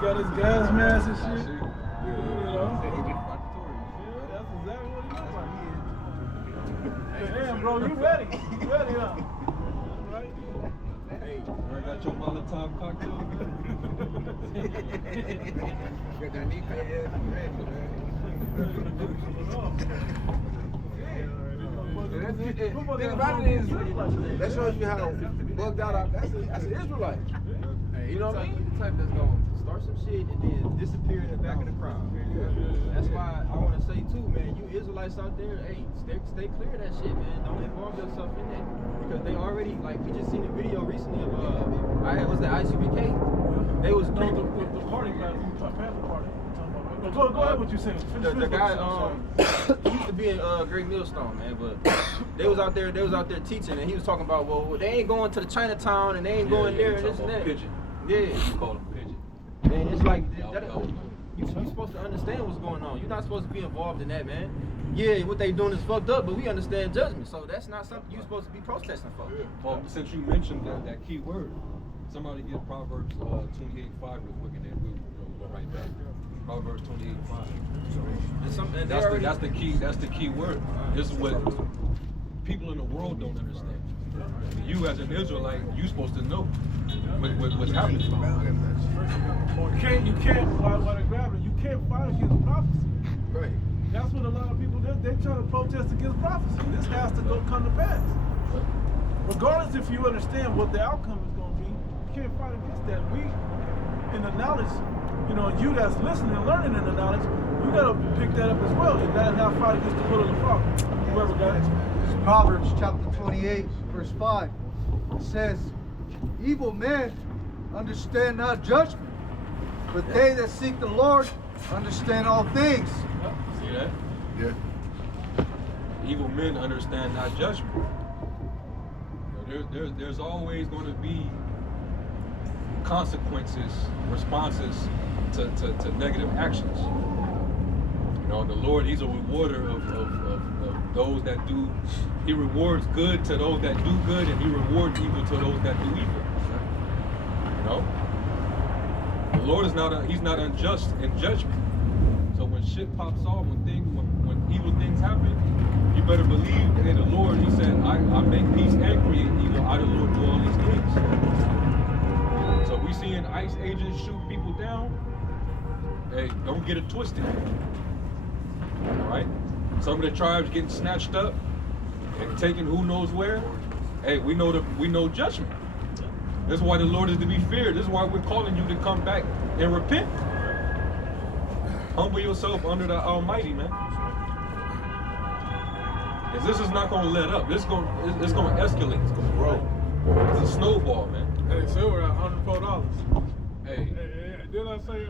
Got his gas mask and shit. You know? That's exactly what he looks like. Damn, bro, you ready? You ready, huh? Right? Hey, I got your Molotov cocktail. Think about it is, that shows you how bugged out. That's an Israelite. Hey, you know what I mean? The type that's gonna start some shit and then disappear in the back of the crowd. That's why I want to say too, man. You Israelites out there, hey, stay clear of that shit, man. Don't involve yourself in that because they already we just seen a video recently of was the ICBK. They was No, the party guy, the Panther party. Go ahead, what you saying? The guy he used to be in Great Millstone, man, but they was out there teaching, and he was talking about, well, they ain't going to the Chinatown and they ain't going there and this and that. Pigeon. Yeah, You call him pigeon. man, it's like You you're supposed to understand what's going on. You're not supposed to be involved in that, man. Yeah, what they doing is fucked up, but we understand judgment, so that's not something you're supposed to be protesting for. Well, since you mentioned that key word, somebody get Proverbs 28:5 real quick, and then we'll go right back. Proverbs 28:5. That's the key word. This is what people in the world don't understand. You as an Israelite, you supposed to know what's happening. You can't, while they're grabbing, you can't fight against prophecy. Right. That's what a lot of people do. They're trying to protest against prophecy. This has to come to pass. Regardless if you understand what the outcome is going to be, you can't fight against that. We, in the knowledge, you that's listening and learning in the knowledge, you got to pick that up as well and not fight against the will of the Father. Whoever got it. Proverbs chapter 28, verse 5. It says, evil men understand not judgment, but they that seek the Lord understand all things. See that? Yeah. Evil men understand not judgment. There's always going to be consequences, responses to negative actions. The Lord, He's a rewarder of those that do. He rewards good to those that do good, and He rewards evil to those that do evil. The Lord is He's not unjust in judgment. So when shit pops off, when evil things happen, you better believe that the Lord, He said, I make peace and create evil. I, the Lord, do all these things. So we seeing ICE agents shoot people down. Hey, don't get it twisted. All right? Some of the tribes getting snatched up and taken who knows where. Hey, we know judgment. That's why the Lord is to be feared. This is why we're calling you to come back and repent. Humble yourself under the Almighty, man. Because this is not going to let up. It's going to escalate. It's going to grow. It's a snowball, man. Hey, silver at $104. Hey. Didn't I say,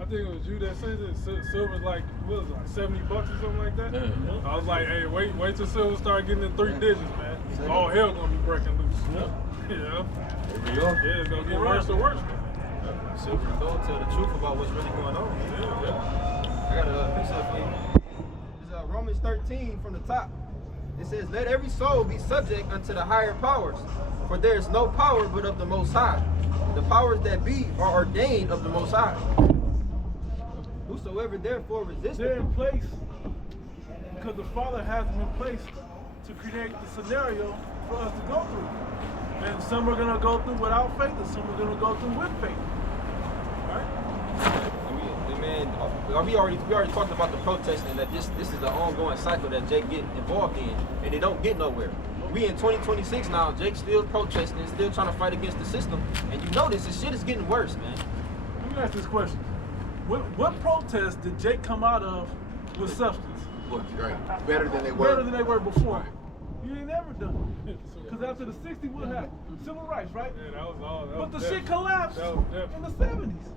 I think it was you that said it, silver's like, what was it, like $70 or something like that? Yeah. I was like, hey, wait till silver start getting in 3 digits, man. All hell gonna be breaking loose. Yeah. Yeah. Here we are. Yeah, it's gonna get worse and worse, man. Silver and gold tell the truth about what's really going on. Yeah. I got a picture for you. It's Romans 13 from the top. It says, let every soul be subject unto the higher powers, for there is no power but of the Most High. The powers that be are ordained of the Most High. Whosoever therefore resists They're in place because the Father has them in place to create the scenario for us to go through. And some are going to go through without faith, and some are going to go through with faith. Right? We already talked about the protesting, and that this is an ongoing cycle that Jake get involved in, and they don't get nowhere. We in 2026 now, Jake's still protesting, still trying to fight against the system, and you notice this shit is getting worse, man. Let me ask this question. What protest did Jake come out of with substance? Right. Better than they were. Better than they were before. Right. You ain't never done it. Because after the 60s, what happened? Civil rights, right? Yeah, that was all. But the shit collapsed That was death. in the 70s.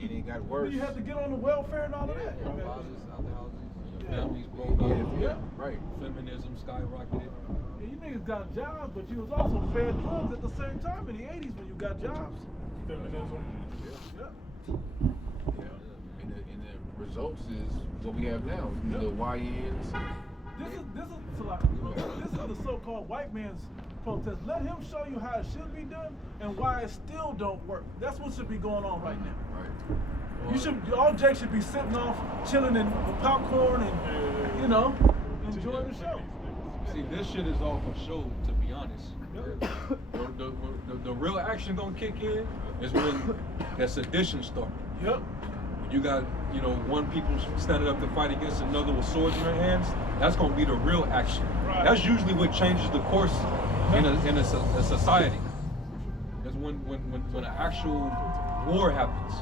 And it got worse. You had to get on the welfare and all of that. Your fathers, other houses, your families broke up. Yeah. Right. Feminism skyrocketed. Yeah, you niggas got jobs, but you was also fed drugs at the same time in the 80s when you got jobs. Feminism. Yeah. And the results is what we have now. The YNs. This is the so-called white man's protest. Let him show you how it should be done and why it still don't work. That's what should be going on right now. Right. All Jake should be sitting off, chilling with popcorn and enjoying the show. See, this shit is all for show, to be honest. The real action gonna kick in is when that sedition starts. Yep. You got, one people standing up to fight against another with swords in their hands. That's gonna be the real action. Right. That's usually what changes the course in a society. That's when an actual war happens.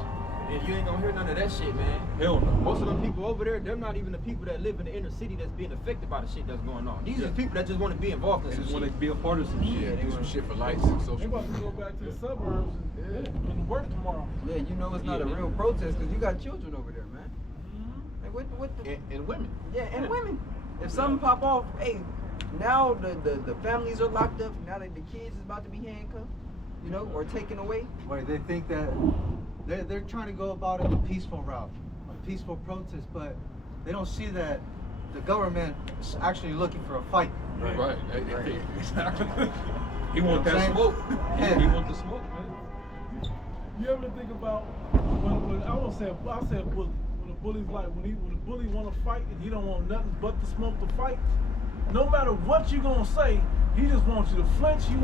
And you ain't gonna hear none of that shit, man. Hell no. Most of them people over there, they're not even the people that live in the inner city that's being affected by the shit that's going on. These are people that just want to be involved in They some just want to shit. be a part of some shit. Yeah, do some shit for likes and They social about to media. go back to the suburbs and work tomorrow. Yeah, you know it's not a real protest because you got children over there, man. Like what the, And women. yeah, and women. If something pop off, hey, now the families are locked up. Now that the kids is about to be handcuffed, or taken away. Wait, they think that they're trying to go about it a peaceful route, a peaceful protest, but they don't see that the government is actually looking for a fight. Right. Exactly. He want that Same. smoke. Yeah. He want the smoke, man. You ever think about when I said bully. When a bully's like when a bully want to fight and he don't want nothing but the smoke to fight. No matter what you gonna say, He just wants you to flinch. He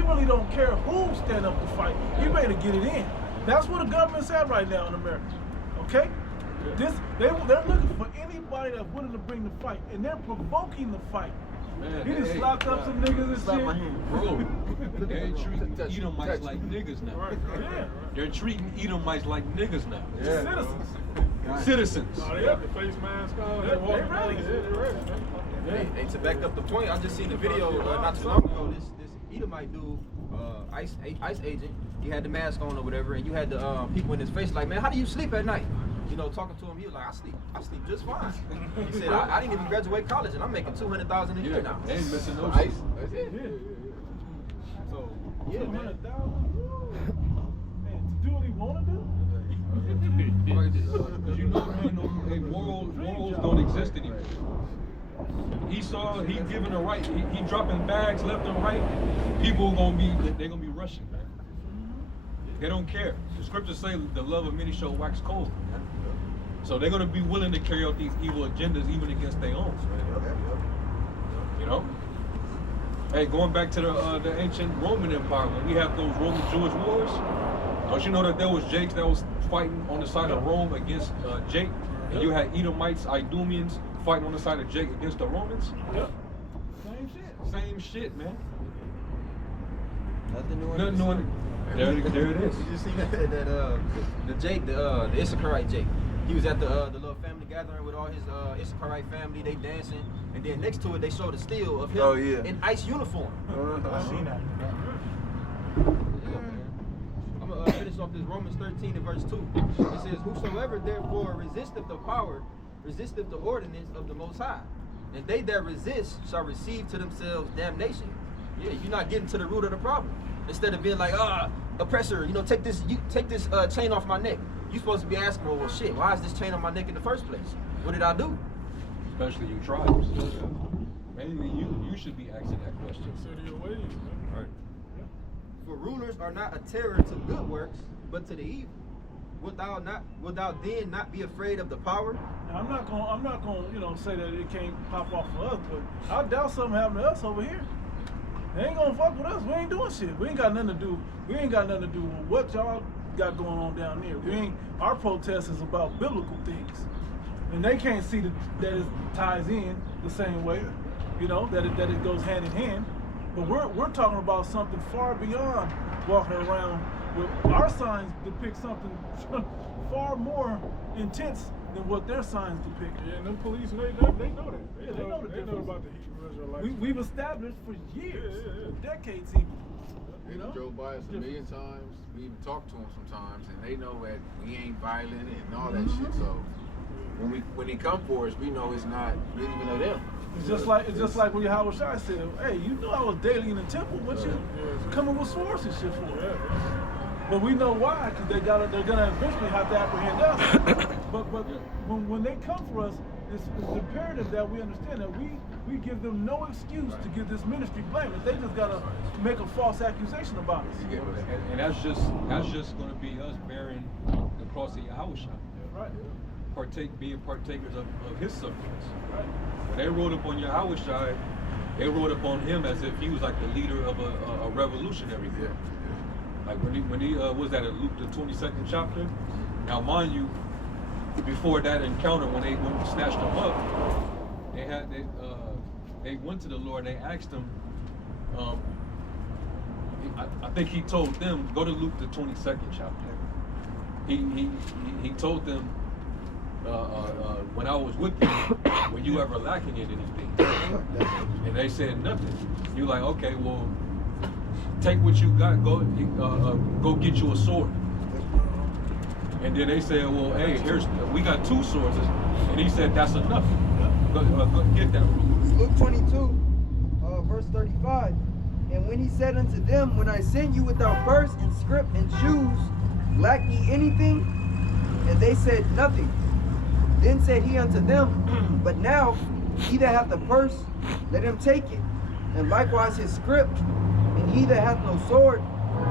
really don't care who stand up to fight. He ready to get it in. That's where the government's at right now in America. Okay? They're looking for anybody that's willing to bring the fight, and they're provoking the fight. Man, He just slapped up some niggas and Slap my shit. hand. Bro, they're treating Edomites like niggas now. Yeah. They're treating Edomites like niggas now. Citizens. Citizens. Oh, they got the face mask on. They walking ready. around. They're ready, man. Hey, to back up the point, I just seen the video not too long ago. This Edomite dude, ICE agent, he had the mask on or whatever, and you had the people in his face like, man, how do you sleep at night? You know, talking to him, he was like, I sleep just fine. He said, I didn't even graduate college, and I'm making $200,000 a year now. They ain't missing no Ice. shit. That's it. So yeah, man. $200,000. Man, to do what he want to do. Because you know, hey, morals don't exist anymore. He giving the right, he dropping bags left and right. People they're gonna be rushing, man. They don't care. The scriptures say the love of many shall wax cold, man. So they're gonna be willing to carry out these evil agendas even against their own, man. You know? Hey, going back to the ancient Roman Empire, when we have those Roman-Jewish wars, don't you know that there was Jakes that was fighting on the side of Rome against Jake? And you had Edomites, Idumeans fighting on the side of Jake against the Romans? Yep. Same shit. Same shit, man. Nothing new. Nothing new. There it is. You just seen that the Jake, the Issacharite Jake. He was at the little family gathering with all his Issacharite family. They dancing, and then next to it they showed a still of him in ICE uniform. I seen that. I'm gonna finish off this Romans 13 and verse 2. It says, "Whosoever therefore resisteth the power, resisteth the ordinance of the Most High, and they that resist shall receive to themselves damnation." Yeah, you're not getting to the root of the problem. Instead of being like, oppressor, you know, take this chain off my neck. You're supposed to be asking, well, shit, why is this chain on my neck in the first place? What did I do? Especially you tribes. Mainly you should be asking that question. Consider your ways, man. Right. For rulers are not a terror to good works, but to the evil. Wilt thou then not be afraid of the power? Now, I'm not gonna, say that it can't pop off for us, but I doubt something happened to us over here. They ain't gonna fuck with us. We ain't doing shit. We ain't got nothing to do with what y'all got going on down there. Our protest is about biblical things, and they can't see that it ties in the same way. You know that it goes hand in hand. But we're talking about something far beyond walking around with our signs depict something far more intense than what their signs depict. Yeah, and them police, they know that. They know difference. about the Hebrew Israelites. We've established for years, Yeah. decades even. They know? drove by us a million times. We even talked to them sometimes, and they know that we ain't violent and all that shit. So when they come for us, we know it's not really even of them. It's just like when Yahweh Shai said, "Hey, you knew I was daily in the temple. What you coming with swords and shit for?" But we know why, because they're gonna eventually have to apprehend us. but when they come for us, it's imperative that we understand that we give them no excuse to give this ministry blame. If they just gotta make a false accusation about us. And that's just gonna be us bearing the cross of Yahweh. Right. Being partakers of his sufferings. Right. When they rode up on Yahweh, they rode up on him as if he was like the leader of a revolutionary group. Like when he was that in Luke the 22nd chapter. Now mind you, before that encounter when they snatched him up, they went to the Lord and they asked him. I think he told them, go to Luke the 22nd chapter. He told them, when I was with you, were you ever lacking in anything? And they said nothing. You're like, okay, well, take what you got, go get you a sword. And then they said, well, hey, we got 2 swords. And he said, that's enough. Go get that. Luke 22, verse 35. And when he said unto them, when I send you without purse and scrip and shoes, lack ye anything? And they said, nothing. Then said he unto them, but now he that hath the purse, let him take it, and likewise his scrip. And he that hath no sword,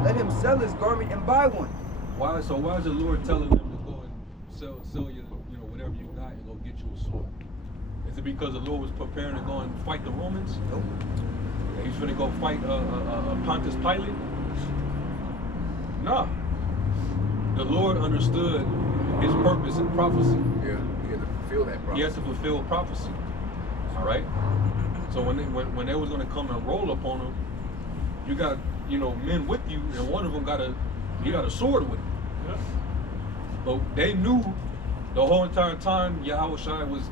let him sell his garment and buy one. Why is the Lord telling them to go and sell your, whatever you got and go get you a sword? Is it because the Lord was preparing to go and fight the Romans? Nope. was gonna go fight Pontius Pilate? Nah. The Lord understood his purpose and prophecy. Yeah, he had to fulfill that prophecy. He had to fulfill prophecy. All right. So when they was gonna come and roll upon him, you got men with you, and one of them got a sword with him. Yeah. But they knew the whole entire time Yahushua was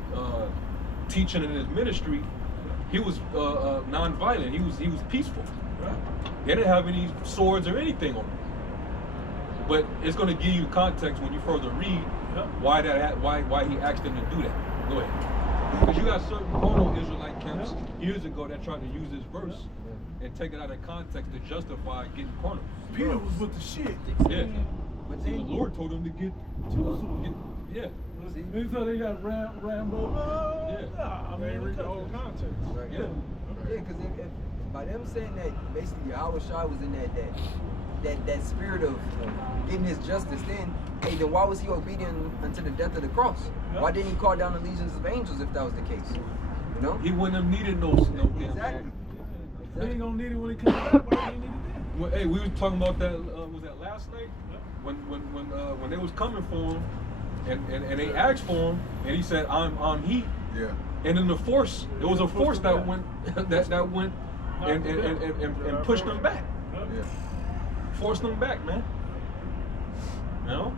teaching in his ministry, he was non-violent. He was peaceful. Right. They didn't have any swords or anything on him. But it's going to give you context when you further read why he asked them to do that. Go ahead. Because you got certain proto-Israelite camps years ago that tried to use this verse and take it out of context to justify getting carnal. Peter was with the shit. Yeah. But See, then the Lord told him to get yeah. They thought they got Rambo. Yeah. I They mean, read the whole context. Right. Yeah. Yeah, because if by them saying that basically Yahushua was in that spirit of getting his justice, then why was he obedient unto the death of the cross? Yeah. Why didn't he call down the legions of angels if that was the case? You know? He wouldn't have needed no damn Exactly. They ain't gonna need it when he comes back. Why he need it Well, hey, we were talking about that. Was that last night? When they was coming for him, and they asked for him, and he said, "I'm heat." Yeah. And then the force, there was a force that went that went and pushed them back, Yeah. forced them back, man. You know,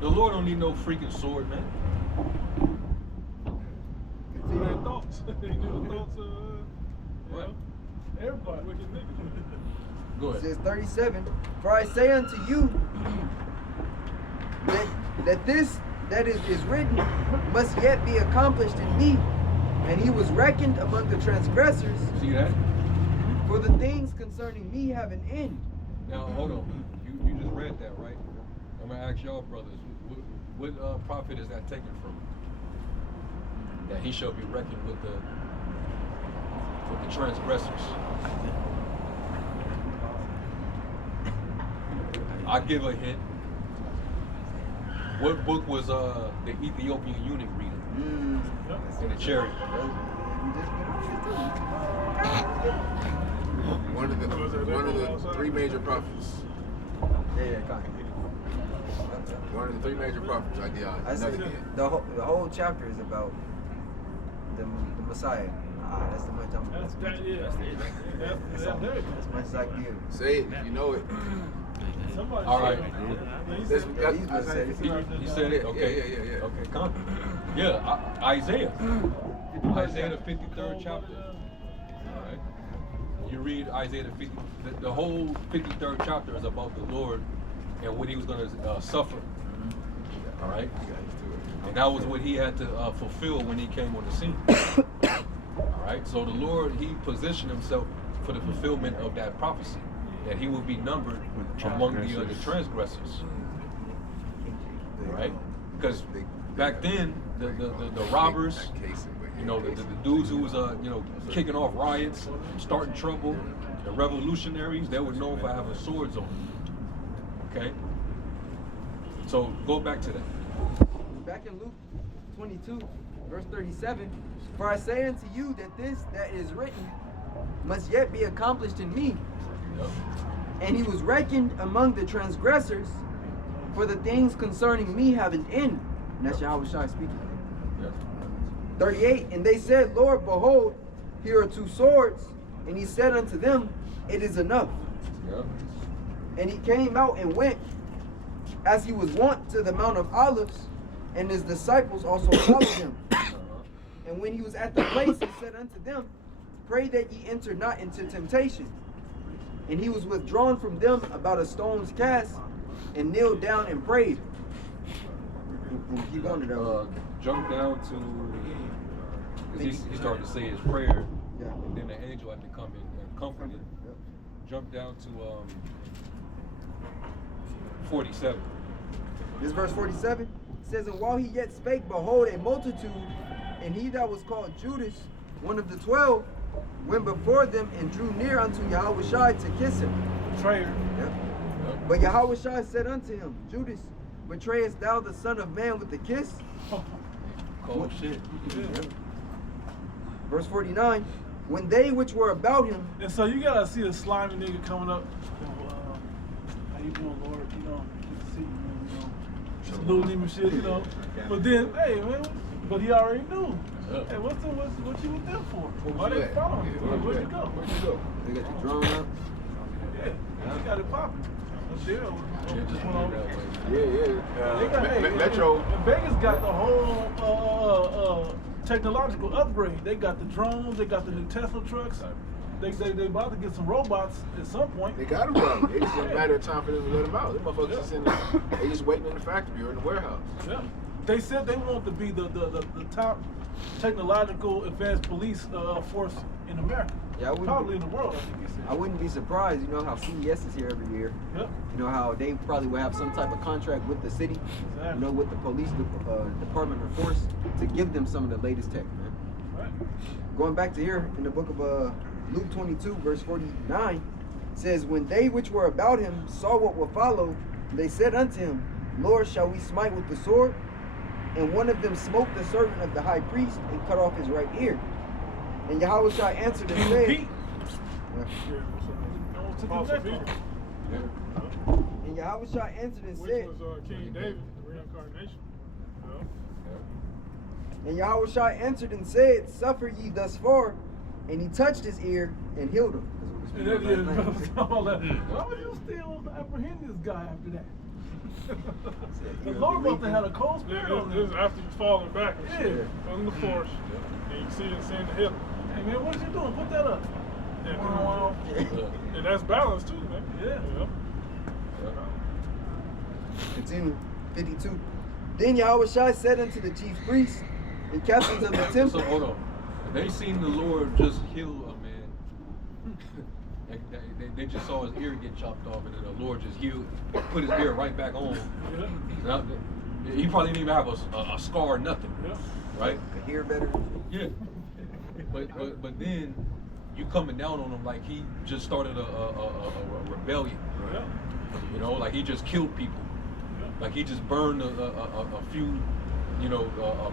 the Lord don't need no freaking sword, man. He had thoughts. He knew the thoughts of What? everybody. Wicked niggas. Go It ahead. says 37. For I say unto you that this that is written must yet be accomplished in me. And he was reckoned among the transgressors, See that? for the things concerning me have an end. Now hold on. You just read that, right? I'm gonna ask y'all brothers, what prophet is that taken from? That he shall be reckoned with the transgressors. I'll give a hint. What book was the Ethiopian eunuch reading in the chariot? One of the three major prophets. Yeah, kind One of the three major prophets. I get I see another hint. the whole chapter is about the Messiah. That's the much I'm That's that. Yeah. That's that. As much as I can give. Say it if you know it. Somebody All said right. it. He That's, said that's, He's gonna say it. He said it. Okay. Yeah. Okay. Come. Yeah. Isaiah. Isaiah the 53rd chapter. All right. You read Isaiah the 50. The whole 53rd chapter is about the Lord and what he was going to suffer. All right. And that was what he had to fulfill when he came on the scene. All right. So the Lord, he positioned himself for the fulfillment of that prophecy, that he would be numbered among the transgressors. All right. Because back then, the robbers, the dudes who was kicking off riots, starting trouble, the revolutionaries, they were known for having swords on them. Okay. So go back to that. Back in Luke 22, verse 37, for I say unto you that this that is written must yet be accomplished in me. Yep. And he was reckoned among the transgressors, for the things concerning me have an end. And that's Yahushua speaking. Yep. 38, and they said, Lord, behold, here are two swords. And he said unto them, it is enough. Yep. And he came out and went, as he was wont, to the Mount of Olives, and his disciples also followed him. And when he was at the place, he said unto them, pray that ye enter not into temptation. And he was withdrawn from them about a stone's cast, and kneeled down and prayed. And keep on to Jump down to, because he started to say his prayer, and then the angel had to come in and comfort him. Jump down to 47. This is verse 47. It says, and while he yet spake, behold, a multitude, and he that was called Judas, one of the 12, went before them and drew near unto Yahushua to kiss him. Betrayer. Yep. But Yahushua said unto him, Judas, betrayest thou the Son of Man with a kiss? Cold shit. Verse 49. when they which were about him, And so you gotta see a slimy nigga coming up. How you doing, Lord? You know, good to see you, man. You know, saluting him and shit. You know, but then, hey, man, but he already knew. Hey, what you with them for? Why they following you? Where'd you go? Where'd you go? They got the drone up. Yeah, you got it popping. Just went over. Metro. And Vegas got the whole technological upgrade. They got the drones. They got the new Tesla trucks. They about to get some robots at some point. They got them run. It's just a matter of time for them to let them out. Them motherfuckers just in there. They just waiting in the factory or in the warehouse. Yeah. They said they want to be the top technological advanced police force in America. Yeah, I wouldn't Probably be- in the world, I think he said. I wouldn't be surprised. You know how CES is here every year. Yep. You know how they probably will have some type of contract with the city, Exactly. you know, with the police department or force to give them some of the latest tech, man. Right. Going back to here in the book of Luke 22, verse 49, it says, when they which were about him saw what would follow, they said unto him, Lord, shall we smite with the sword? And one of them smote the servant of the high priest and cut off his right ear. And Yahushua answered and said, Pete. Apostle Peter, and Yahushua answered and which said, was King David, the reincarnation. and Yahushua answered and said, suffer ye thus far. And he touched his ear and healed him. And that is, all that. Why would you still apprehend this guy after that? The Lord must have had a cold spirit on This is him. after he's falling back and shit Yeah. from the force, and you see it seeing the hip. Hey man, what you doing? Put that up. And that's balance too, man. Yeah. Continue. 52. Then Yahushua said unto the chief priests and captains of the So temple, hold on. They seen the Lord just heal a man. They just saw his ear get chopped off, and then the Lord just healed, put his ear right back on. Now, he probably didn't even have a scar or nothing, right? could hear better. Yeah. But then you coming down on him like he just started a rebellion. Yeah. You know, like he just killed people. Like he just burned a few,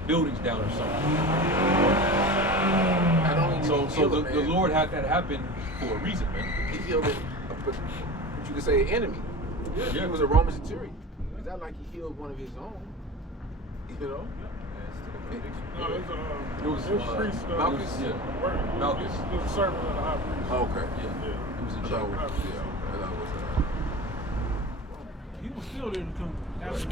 buildings down or something. So the Lord had that happen for a reason, man. He healed it, but you could say enemy. Yeah. He was a Roman centurion. It's not like he healed one of his own. You know? No, It was priest. Malchus? Yeah. Malchus. It was a servant of the high priest. Oh, okay. Yeah. It was a I thought joke. it was- yeah, I thought it was, He was still there to come. After.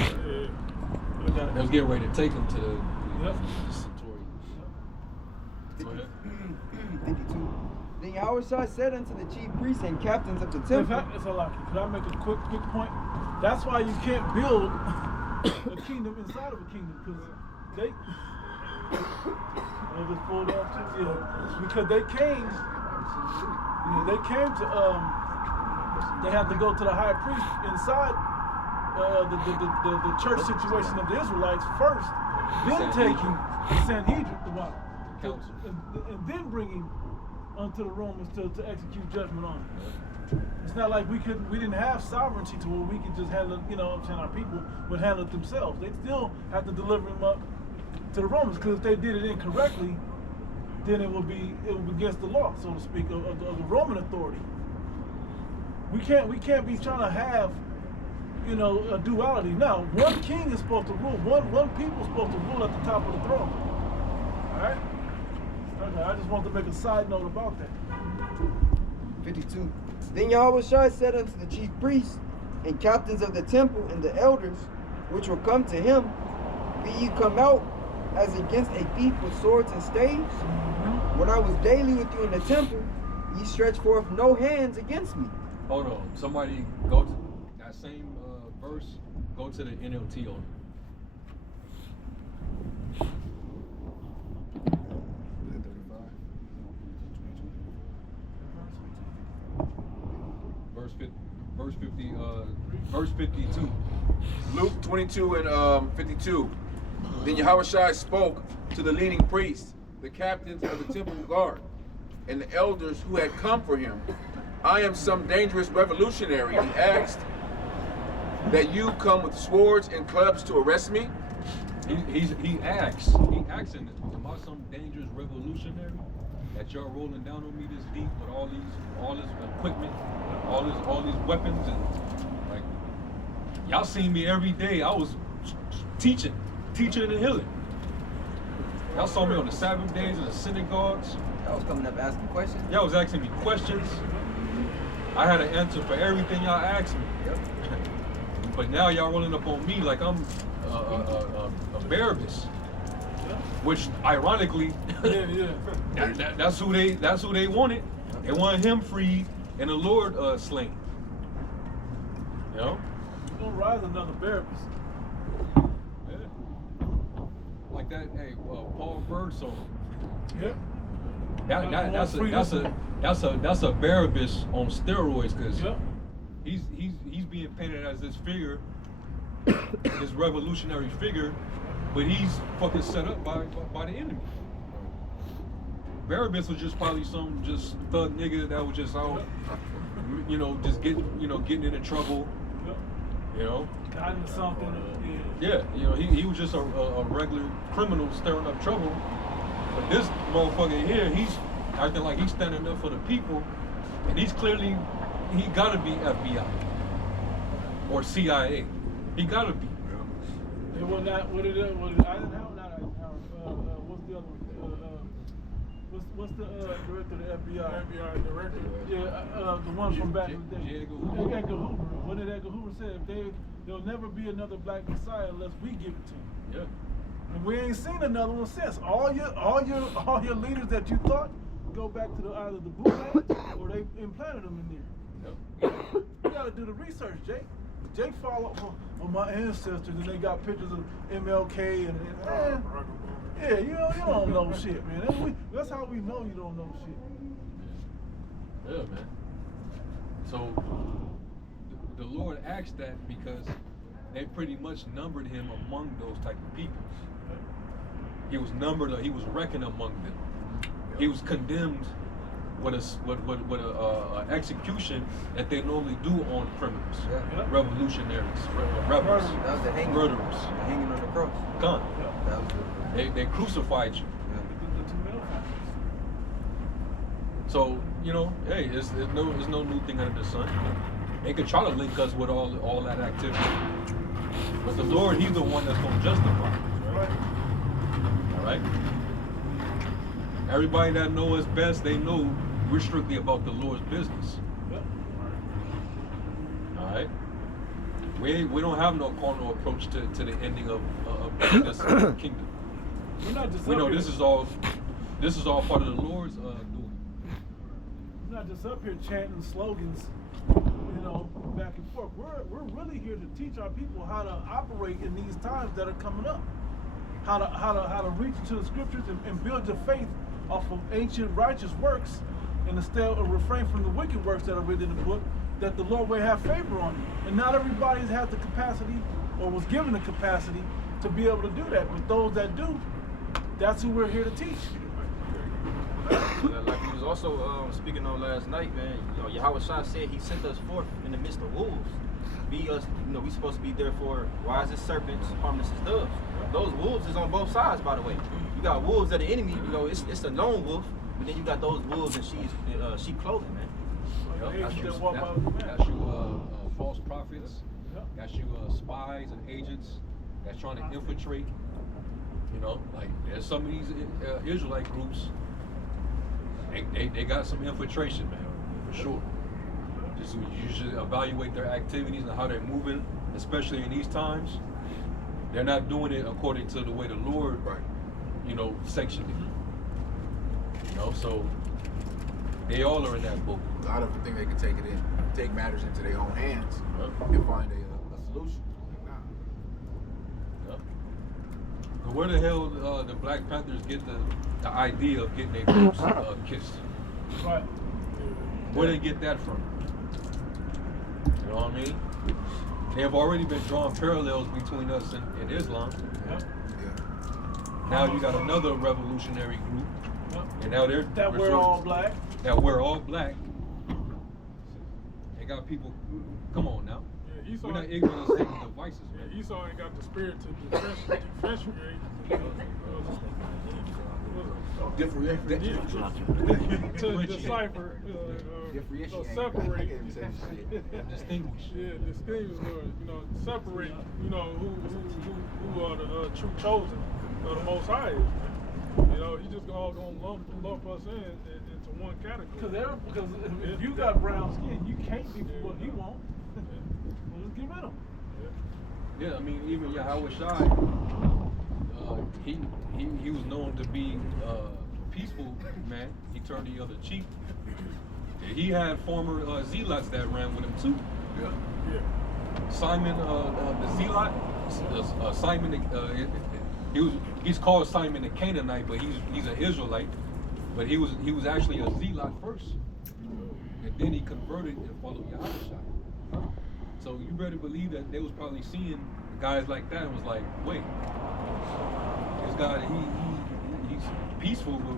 They was getting ready to take him to the Yep. Centurion. Go ahead. 52. Then Yahushua said unto the chief priests and captains of the In temple, fact, it's a lot. Could I make a quick point? That's why you can't build a kingdom inside of a kingdom, because they. It was pulled off too. Yeah, because they came. Yeah, they came to. They had to go to the high priest inside the church situation of the Israelites first, then taking the Sanhedrin, the Bible, Council. and then bringing unto the Romans to execute judgment on it. It's not like we didn't have sovereignty to where we could just handle, our people would handle it themselves. They still have to deliver them up to the Romans, because if they did it incorrectly, then it would be against the law, so to speak, of the Roman authority. We can't be trying to have, a duality. Now, one king is supposed to rule. One people is supposed to rule at the top of the throne. All right. Okay. I just want to make a side note about that. 52. Then Yahushua said unto the chief priests and captains of the temple and the elders, which were come to him, be ye come out as against a thief with swords and staves? When I was daily with you in the temple, ye stretched forth no hands against me. Hold on. Somebody go to that same verse. Go to the NLT on it. Verse 52. Luke 22 and 52. Then Yahushua spoke to the leading priests, the captains of the temple guard, and the elders who had come for him. I am some dangerous revolutionary, he asked, that you come with swords and clubs to arrest me? He asks him, am I some dangerous revolutionary? that y'all rolling down on me this deep with all this equipment, all these weapons, and like y'all seen me every day. I was teaching and healing. Y'all saw me on the Sabbath days in the synagogues. Y'all was coming up asking questions. Y'all was asking me questions. I had an answer for everything y'all asked me. Yep. But now y'all rolling up on me like I'm a Barabbas, which ironically, that's who they wanted. They wanted him freed and the Lord slain. You know? You don't rise another Barabbas. Yeah. Like that, hey, Paul Berg song. Yeah. That's a Barabbas on steroids, because Yep. he's being painted as this figure, this revolutionary figure, but he's fucking set up by the enemy. Barabbas was just probably some just thug nigga that was just out, just getting into trouble, Got into something. Yeah, he was just a regular criminal stirring up trouble. But this motherfucker here, he's acting like he's standing up for the people, and he gotta be FBI or CIA. He gotta be. It was not. What did Eisenhower? Not Eisenhower. What's the other one? What's the director of the FBI? FBI director. Yeah, the one from back in the day. Edgar Hoover. What did Edgar Hoover say? There'll never be another black Messiah unless we give it to him. Yeah. And we ain't seen another one since. All your leaders that you thought go back to either the bootleg or they implanted them in there. You gotta do the research, Jake. Jake followed on my ancestors, and they got pictures of MLK and yeah, you don't know shit, man. That's how we know you don't know shit. Yeah, man. So the Lord asked that because they pretty much numbered him among those type of people. He was numbered, he was reckoned among them. He was condemned with a execution that they normally do on criminals, revolutionaries, rebels, That was the hanging. murderers. Hanging on the cross. Gone. That was They crucified you. So hey, it's no new thing under the sun. They could try to link us with all that activity, but the Lord, He's the one that's going to justify it. All right. Everybody that know us best, they know we're strictly about the Lord's business. All right. We don't have no carnal approach to the ending of this kingdom. We know this is all part of the Lord's doing. We're not just up here chanting slogans, back and forth. We're really here to teach our people how to operate in these times that are coming up. How to reach into the scriptures and build your faith off of ancient righteous works, and instead of refrain from the wicked works that are written in the book, that the Lord will have favor on you. And not everybody has the capacity or was given the capacity to be able to do that. But those that do, that's who we're here to teach. Like we was also speaking on last night, man. Yahweh Shah said He sent us forth in the midst of wolves. We supposed to be there for wise as serpents, harmless as doves. Those wolves is on both sides, by the way. You got wolves of the enemy. It's a lone wolf, but then you got those wolves in sheep clothing, man. That's you false prophets. That's you spies and agents that's trying to infiltrate. Like there's some of these Israelite groups. They got some infiltration, man, for sure. You should evaluate their activities and how they're moving, especially in these times. They're not doing it according to the way the Lord, sanctioned it. So they all are in that book. A lot of them think they can take matters into their own hands and find a solution. But where the hell the Black Panthers get the idea of getting their boobs kissed? Right. Where they get that from? You know what I mean? They have already been drawing parallels between us and Islam. Now you got another revolutionary group, and now they're we're all black. That we're all black. They got people. Come on now. Yeah, Esau, we're not ignorant of Satan's devices, man. Esau ain't got the spirit to differentiate. to decipher, separate, Distinguish. distinguish, separate, who are the true chosen of the Most High. He just all gonna lump us into one category. Because if you got brown skin, you can't be what he wants. Well, just get rid of him. Yeah, I mean, even Yahweh Shai, he was known to be peaceful, man. He turned the other cheek. He had former zealots that ran with him too. Yeah. Simon, the zealot, Simon, he's called Simon the Canaanite, but he's an Israelite. But he was actually a zealot first, and then he converted and followed Yahweh Shai. So you better believe that they was probably seeing guys like that and was like, wait, this guy, he's peaceful, but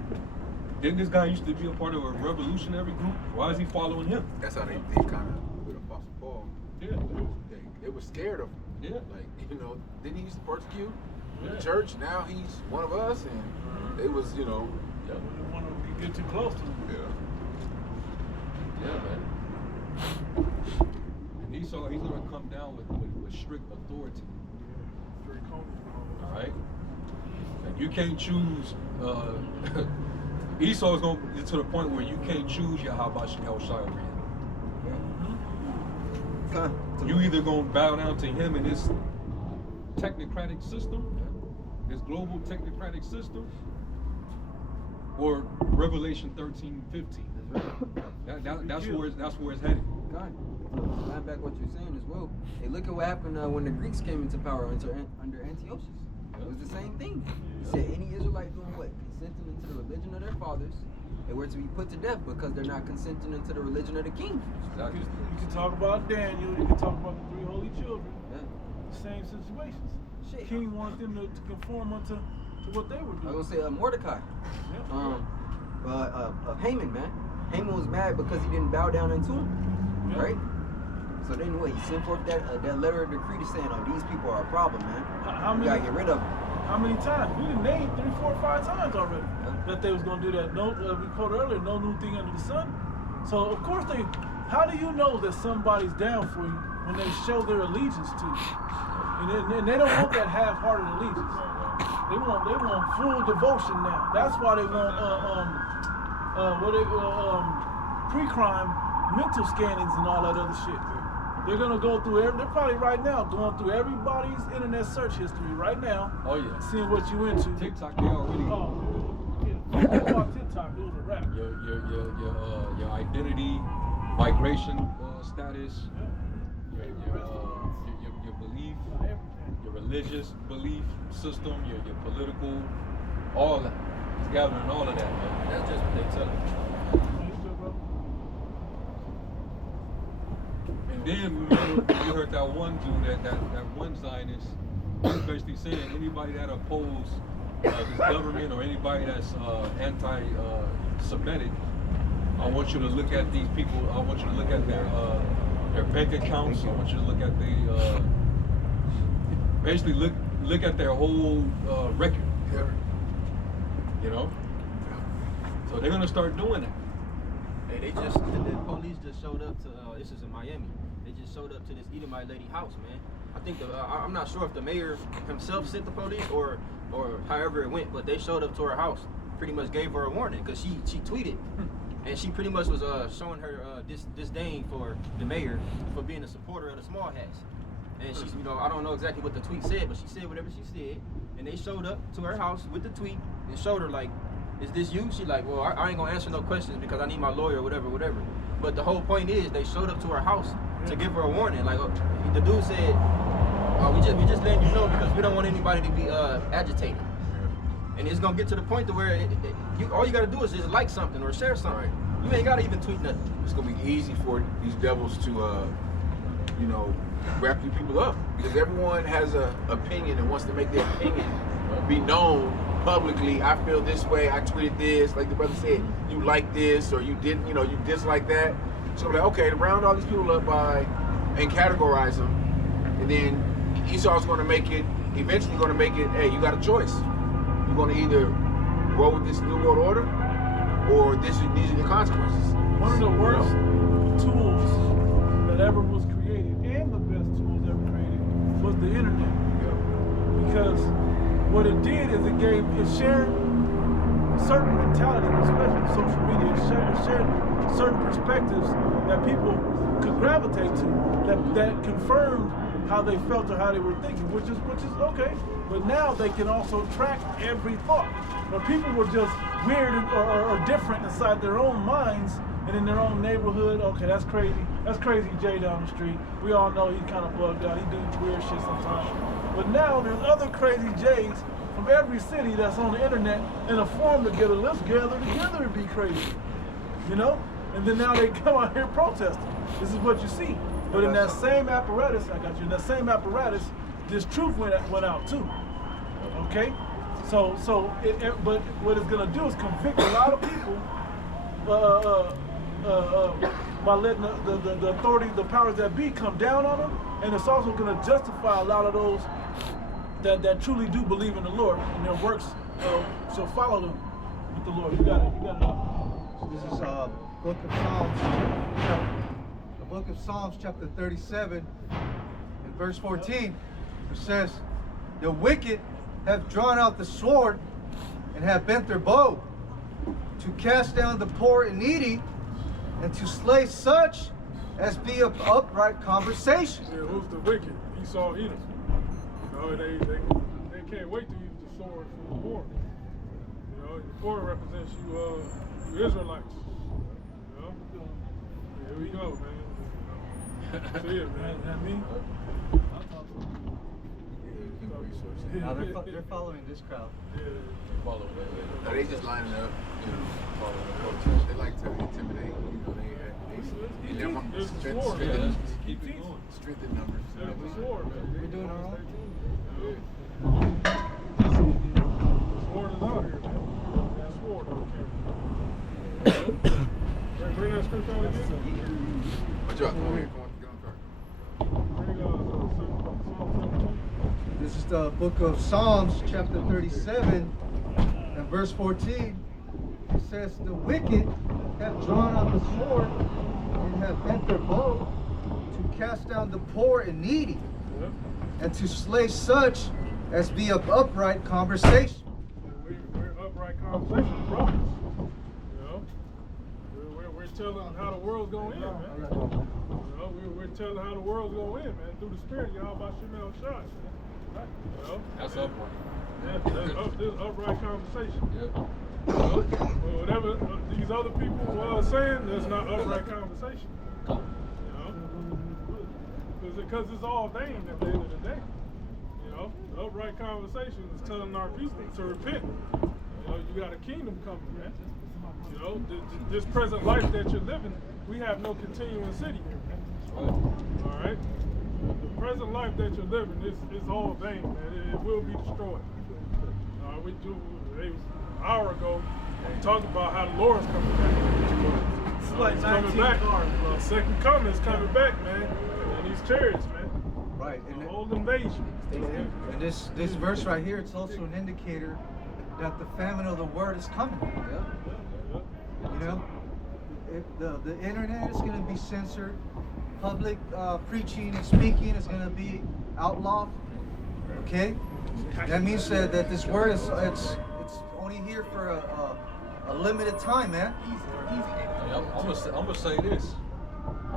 didn't this guy used to be a part of a revolutionary group? Why is he following him? That's how they kind of with Apostle Paul. Yeah. They were scared of him. Yeah. Like, didn't he used to persecute the church? Now he's one of us, and they was, They didn't want to get too close to him. Yeah, man. And Esau, he's gonna come down with strict authority. All right. And you can't choose. Esau is gonna get to the point where you can't choose Yahweh Shai over him. You either gonna bow down to him in this technocratic system, this global technocratic system, or Revelation 13:15. That's where it's headed. God, line back what you're saying as well. Hey, look at what happened when the Greeks came into power under Antiochus. It was the same thing. He said any Israelite doing what? Consenting into the religion of their fathers, they were to be put to death because they're not consenting into the religion of the king. Exactly. You can talk about Daniel, you can talk about the three holy children. Yeah. Same situations. Shit. King wanted them to conform unto what they were doing. I was gonna say Mordecai. Haman, man. Haman was mad because he didn't bow down unto him, right? So then what? He sent forth that letter of decree saying, "Oh, these people are a problem, man. We gotta get rid of them." How many times? We done named 3, 4, 5 times already that they was gonna do that. No, we quoted earlier, no new thing under the sun. So of course they. How do you know that somebody's down for you when they show their allegiance to you? And they don't want that half-hearted allegiance. They want full devotion now. That's why they want pre-crime mental scannings and all that other shit. They're gonna go through they're probably right now going through everybody's internet search history right now. Oh yeah. Seeing what you into. TikTok, they already. About TikTok, it was a wrap. Your identity, migration status, your belief, your religious belief system, your political, all that. It's gathering all of that, man. That's just what they tell them. And then you heard that one dude, that one Zionist, he was basically saying anybody that oppose this government or anybody that's anti-Semitic, I want you to look at these people. I want you to look at their bank accounts. I want you to look at the basically look at their whole record. So they're gonna start doing that. Hey, the police just showed up to, this is in Miami. They just showed up to this Edomite lady house, man. I think I'm not sure if the mayor himself sent the police or however it went, but they showed up to her house, pretty much gave her a warning because she tweeted, and she pretty much was showing her disdain for the mayor for being a supporter of the small hats. And she's, I don't know exactly what the tweet said, but she said whatever she said, and they showed up to her house with the tweet and showed her like, "Is this you?" She like, "Well, I ain't gonna answer no questions because I need my lawyer," whatever. But the whole point is they showed up to her house to give her a warning. Like the dude said, we just letting you know because we don't want anybody to be agitated. And it's gonna get to the point to where all you gotta do is just like something or share something. Right. You ain't gotta even tweet nothing. It's gonna be easy for these devils to, wrap you people up because everyone has an opinion and wants to make their opinion be known publicly. I feel this way. I tweeted this. Like the brother said, you like this or you didn't. You dislike that. So I'm like, okay, to round all these people up and categorize them, and then Esau's going to make it. Eventually, going to make it. Hey, you got a choice. You're going to either roll with this new world order, or these are the consequences. One of the worst tools that ever was created, and the best tools ever created, was the internet. Because what it did is it shared certain mentalities, especially social media. It shared certain perspectives that people could gravitate to, that confirmed how they felt or how they were thinking, which is okay. But now they can also track every thought. But people were just weird or different inside their own minds and in their own neighborhood. Okay, that's crazy. That's crazy Jay down the street. We all know he's kind of bugged out. He do weird shit sometimes. But now there's other crazy Jays from every city that's on the internet in a forum together. Let's gather together and be crazy. You know? And then now they come out here protesting. This is what you see. But in that same apparatus, in that same apparatus, this truth went out too. Okay? So but what it's gonna do is convict a lot of people by letting the authority, the powers that be, come down on them, and it's also gonna justify a lot of those that truly do believe in the Lord, and their works shall follow them with the Lord. You got it. This is book of Psalms. The book of Psalms, chapter 37, and verse 14, which says, "The wicked have drawn out the sword and have bent their bow to cast down the poor and needy and to slay such as be of upright conversation." Yeah, who's the wicked? Esau, Edom. You know, they can't wait to use the sword for the poor. You know, the poor represents you Israelites. You know? Here we go, man. See it, man. That me? Now they're following this crowd. Follow that. No, they just lining up to follow the protest. They like to intimidate. You know, they want It's the strength, sword, strength, man. Keep it going. strength in numbers. Yeah, the sword, man. We're doing our own. The sword is out here, man. That sword on camera. Bring that scripture out again. What you up? Come on, get on the card. Bring Psalm 17. This is the book of Psalms, chapter 37, and verse 14. It says, "The wicked have drawn out the sword and have bent their bow to cast down the poor and needy, and to slay such as be of upright conversation." We're upright conversation brothers. You know, we're telling how the world's going in, man. You know, we're telling how the world's going in, man. Through the Spirit, y'all about Shemel Shai, man. You know? That's upright. Yeah, this upright conversation. Yeah. You know? Well, whatever these other people are saying, that's not upright conversation. You know? Because it's all vain at the end of the day. You know, the upright conversation is telling our people to repent. You know, you got a kingdom coming, man. You know, this present life that you're living, we have no continuing city here, man. All right? The present life that you're living is all vain, man. It will be destroyed. We do an hour ago talked about how the Lord's coming back. It's like He's 19 coming back. cars, bro. The second coming is coming back, man. And these chariots, man. Right. The whole invasion. And this verse right here, it's also an indicator that the famine of the word is coming. You know, the internet is going to be censored. Public preaching and speaking is going to be outlawed. Okay, that means that this word is it's only here for a limited time, man. I'm gonna say this: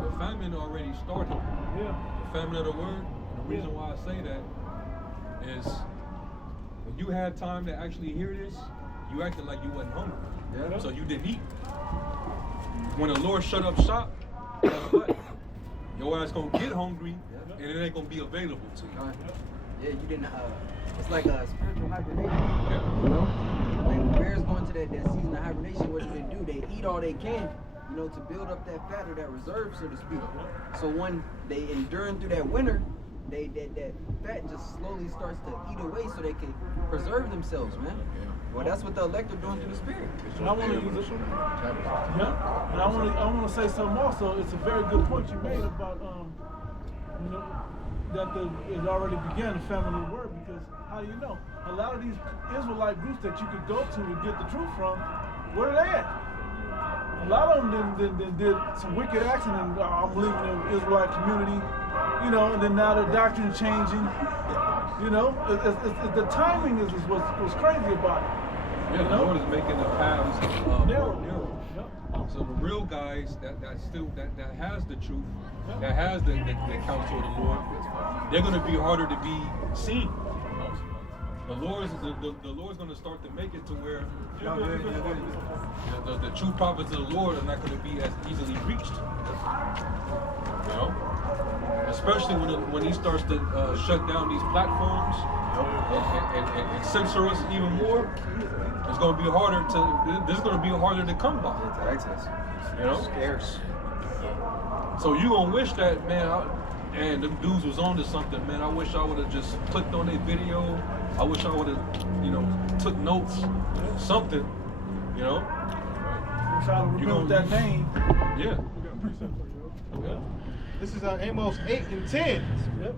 the famine already started. Yeah. The famine of the word. And the reason why I say that is when you had time to actually hear this, you acted like you wasn't hungry. Yeah. So you didn't eat. When the Lord shut up shop, guess what? Your ass gonna get hungry, and it ain't gonna be available to you. Yeah, you didn't. It's like a spiritual hibernation. Yeah. You know, when bears go into that season of hibernation, what do? They eat all they can, you know, to build up that fat or that reserve, so to speak. So when they enduring through that winter, that fat just slowly starts to eat away, so they can preserve themselves, man. Well, that's what the elect are doing through the Spirit. And I want to use it. Yeah. And I want to say something also. It's a very good point you made about you know, it already began, the family of the word, because how do you know? A lot of these Israelite groups that you could go to get the truth from, where are they at? A lot of them did some wicked acts, and then I'm leaving the Israelite community, you know, and then now the doctrine changing, you know. The timing is what's crazy about it. Yeah, the Lord is making the paths narrow. Yep. So the real guys that has the truth, that has the counsel of the Lord, they're going to be harder to be seen. The Lord's going to start to make it to where the true prophets of the Lord are not going to be as easily reached. You know, especially when he starts to shut down these platforms and censor us even more. It's going to be harder to. This is going to be harder to come by. It's access. You know, Scarce. so you gonna wish that, man. And them dudes was on to something, man. I wish I would have just clicked on their video. I wish I would have, you know, took notes, something, you know. Try to remember that name. Yeah. This is Amos 8 and 10. Yep.